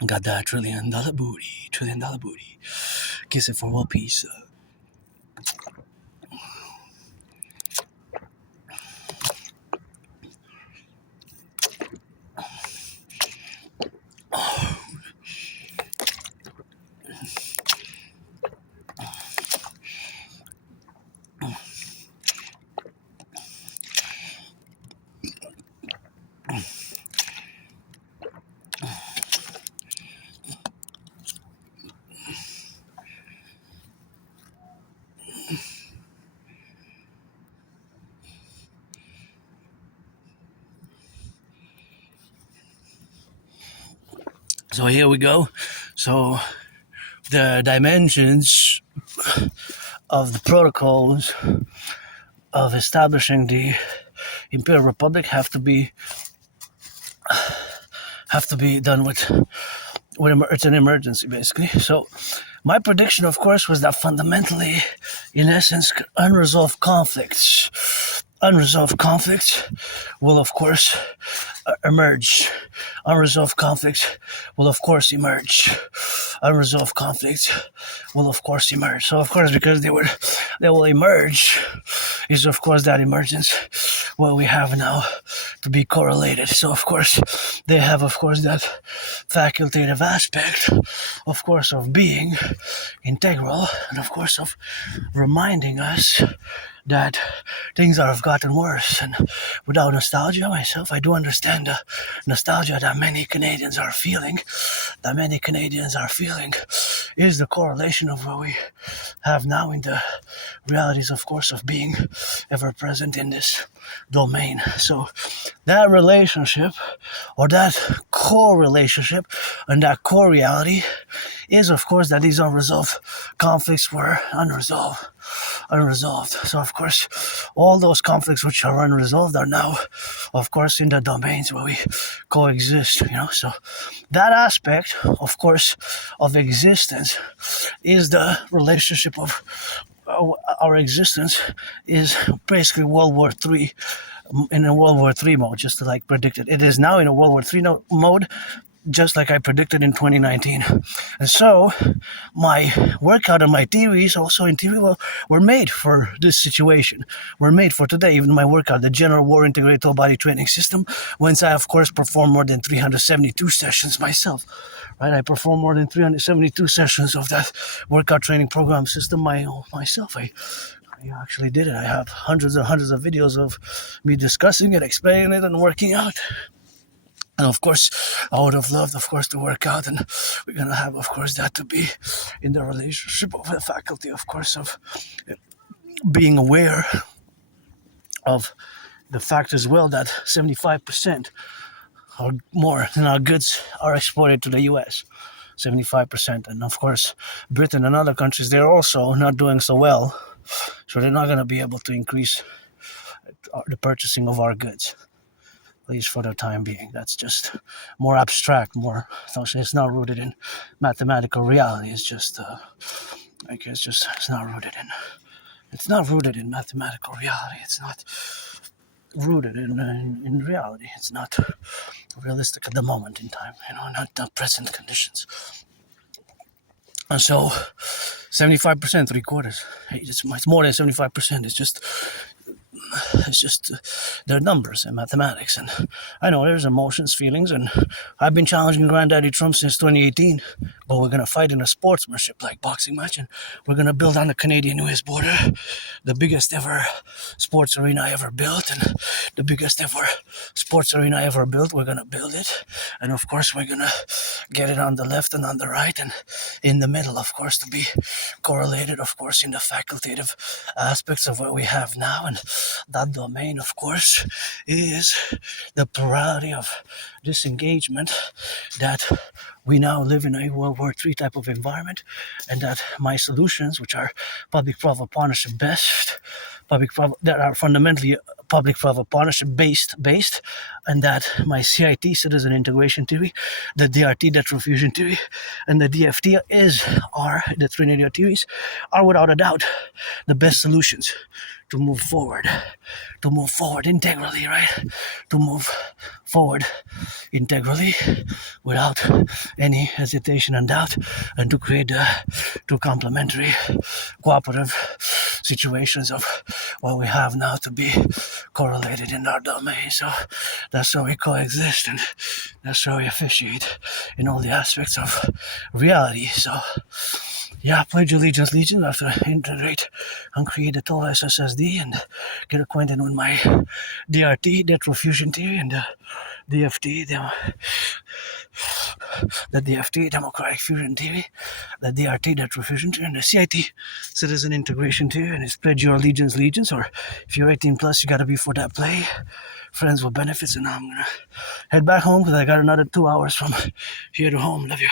Got that $1 trillion booty. $1 trillion booty. Kiss it for world peace. So here we go. So the dimensions of the protocols of establishing the Imperial Republic have to be done with it's an emergency, basically. So my prediction, of course, was that fundamentally, in essence, unresolved conflicts will, of course, emerge. Unresolved conflicts will, of course, emerge. Unresolved conflicts will, of course, emerge. So, of course, because they will emerge, is, of course, that emergence what we have now to be correlated. So, of course, they have, of course, that facultative aspect, of course, of being integral, and, of course, of reminding us that things have gotten worse. And without nostalgia, myself, I do understand the nostalgia that many Canadians are feeling. Is the correlation of what we have now in the realities, of course, of being ever present in this domain. So that relationship, or that core relationship, and that core reality is, of course, that these unresolved conflicts were unresolved. So, of course, all those conflicts which are unresolved are now, of course, in the domains where we coexist, So that aspect, of course, of existence is the relationship of our existence is basically World War III, in a World War III mode, just like predicted. It is now in a World War III mode, just like I predicted in 2019. And so my workout and my theories also in theory were made for this situation. Were made for today. Even my workout, the General War Integrated Total Body Training System, whence I, of course, performed more than 372 sessions myself. Right? I performed more than 372 sessions of that workout training program system myself. I actually did it. I have hundreds and hundreds of videos of me discussing it, explaining it, and working out. And of course, I would have loved, of course, to work out, and we're going to have, of course, that to be in the relationship of the faculty, of course, of being aware of the fact as well that 75% or more than our goods are exported to the US. 75%. And of course, Britain and other countries, they're also not doing so well. So they're not going to be able to increase the purchasing of our goods, at least for the time being. That's just more abstract, it's not rooted in mathematical reality. It's just, it's not rooted in mathematical reality. It's not rooted in reality. It's not realistic at the moment in time, not the present conditions. And so 75%, 3/4. It's more than 75%. It's just their numbers and mathematics. And I know there's emotions, feelings, and I've been challenging Granddaddy Trump since 2018, but we're going to fight in a sportsmanship like boxing match, and we're going to build on the Canadian-US border, the biggest ever sports arena I ever built, and the biggest ever sports arena I ever built, we're going to build it. And of course, we're going to get it on the left and on the right and in the middle, of course, to be correlated, of course, in the facultative aspects of what we have now. And that domain, of course, is the plurality of disengagement that we now live in a World War III type of environment, and that my solutions, which are public-private partnership best, that are fundamentally public-private partnership based, and that my CIT, citizen integration theory, the DRT, debt fusion theory, and the DFT the Trinity theories, are without a doubt the best solutions to move forward integrally, right? To move forward integrally without any hesitation and doubt, and to create two complementary, cooperative situations of what we have now to be correlated in our domain. So that's how we coexist, and that's how we officiate in all the aspects of reality. So yeah, pledge allegiance, legion, after integrate and create a total SSSD and get acquainted with my DRT, debt fusion theory, and the DFT, democratic fusion theory, the DRT, debt fusion theory, and the CIT, citizen integration theory, and it's pledge your allegiance, or if you're 18 plus, you gotta be for that play. Friends with benefits, and now I'm gonna head back home because I got another 2 hours from here to home. Love you.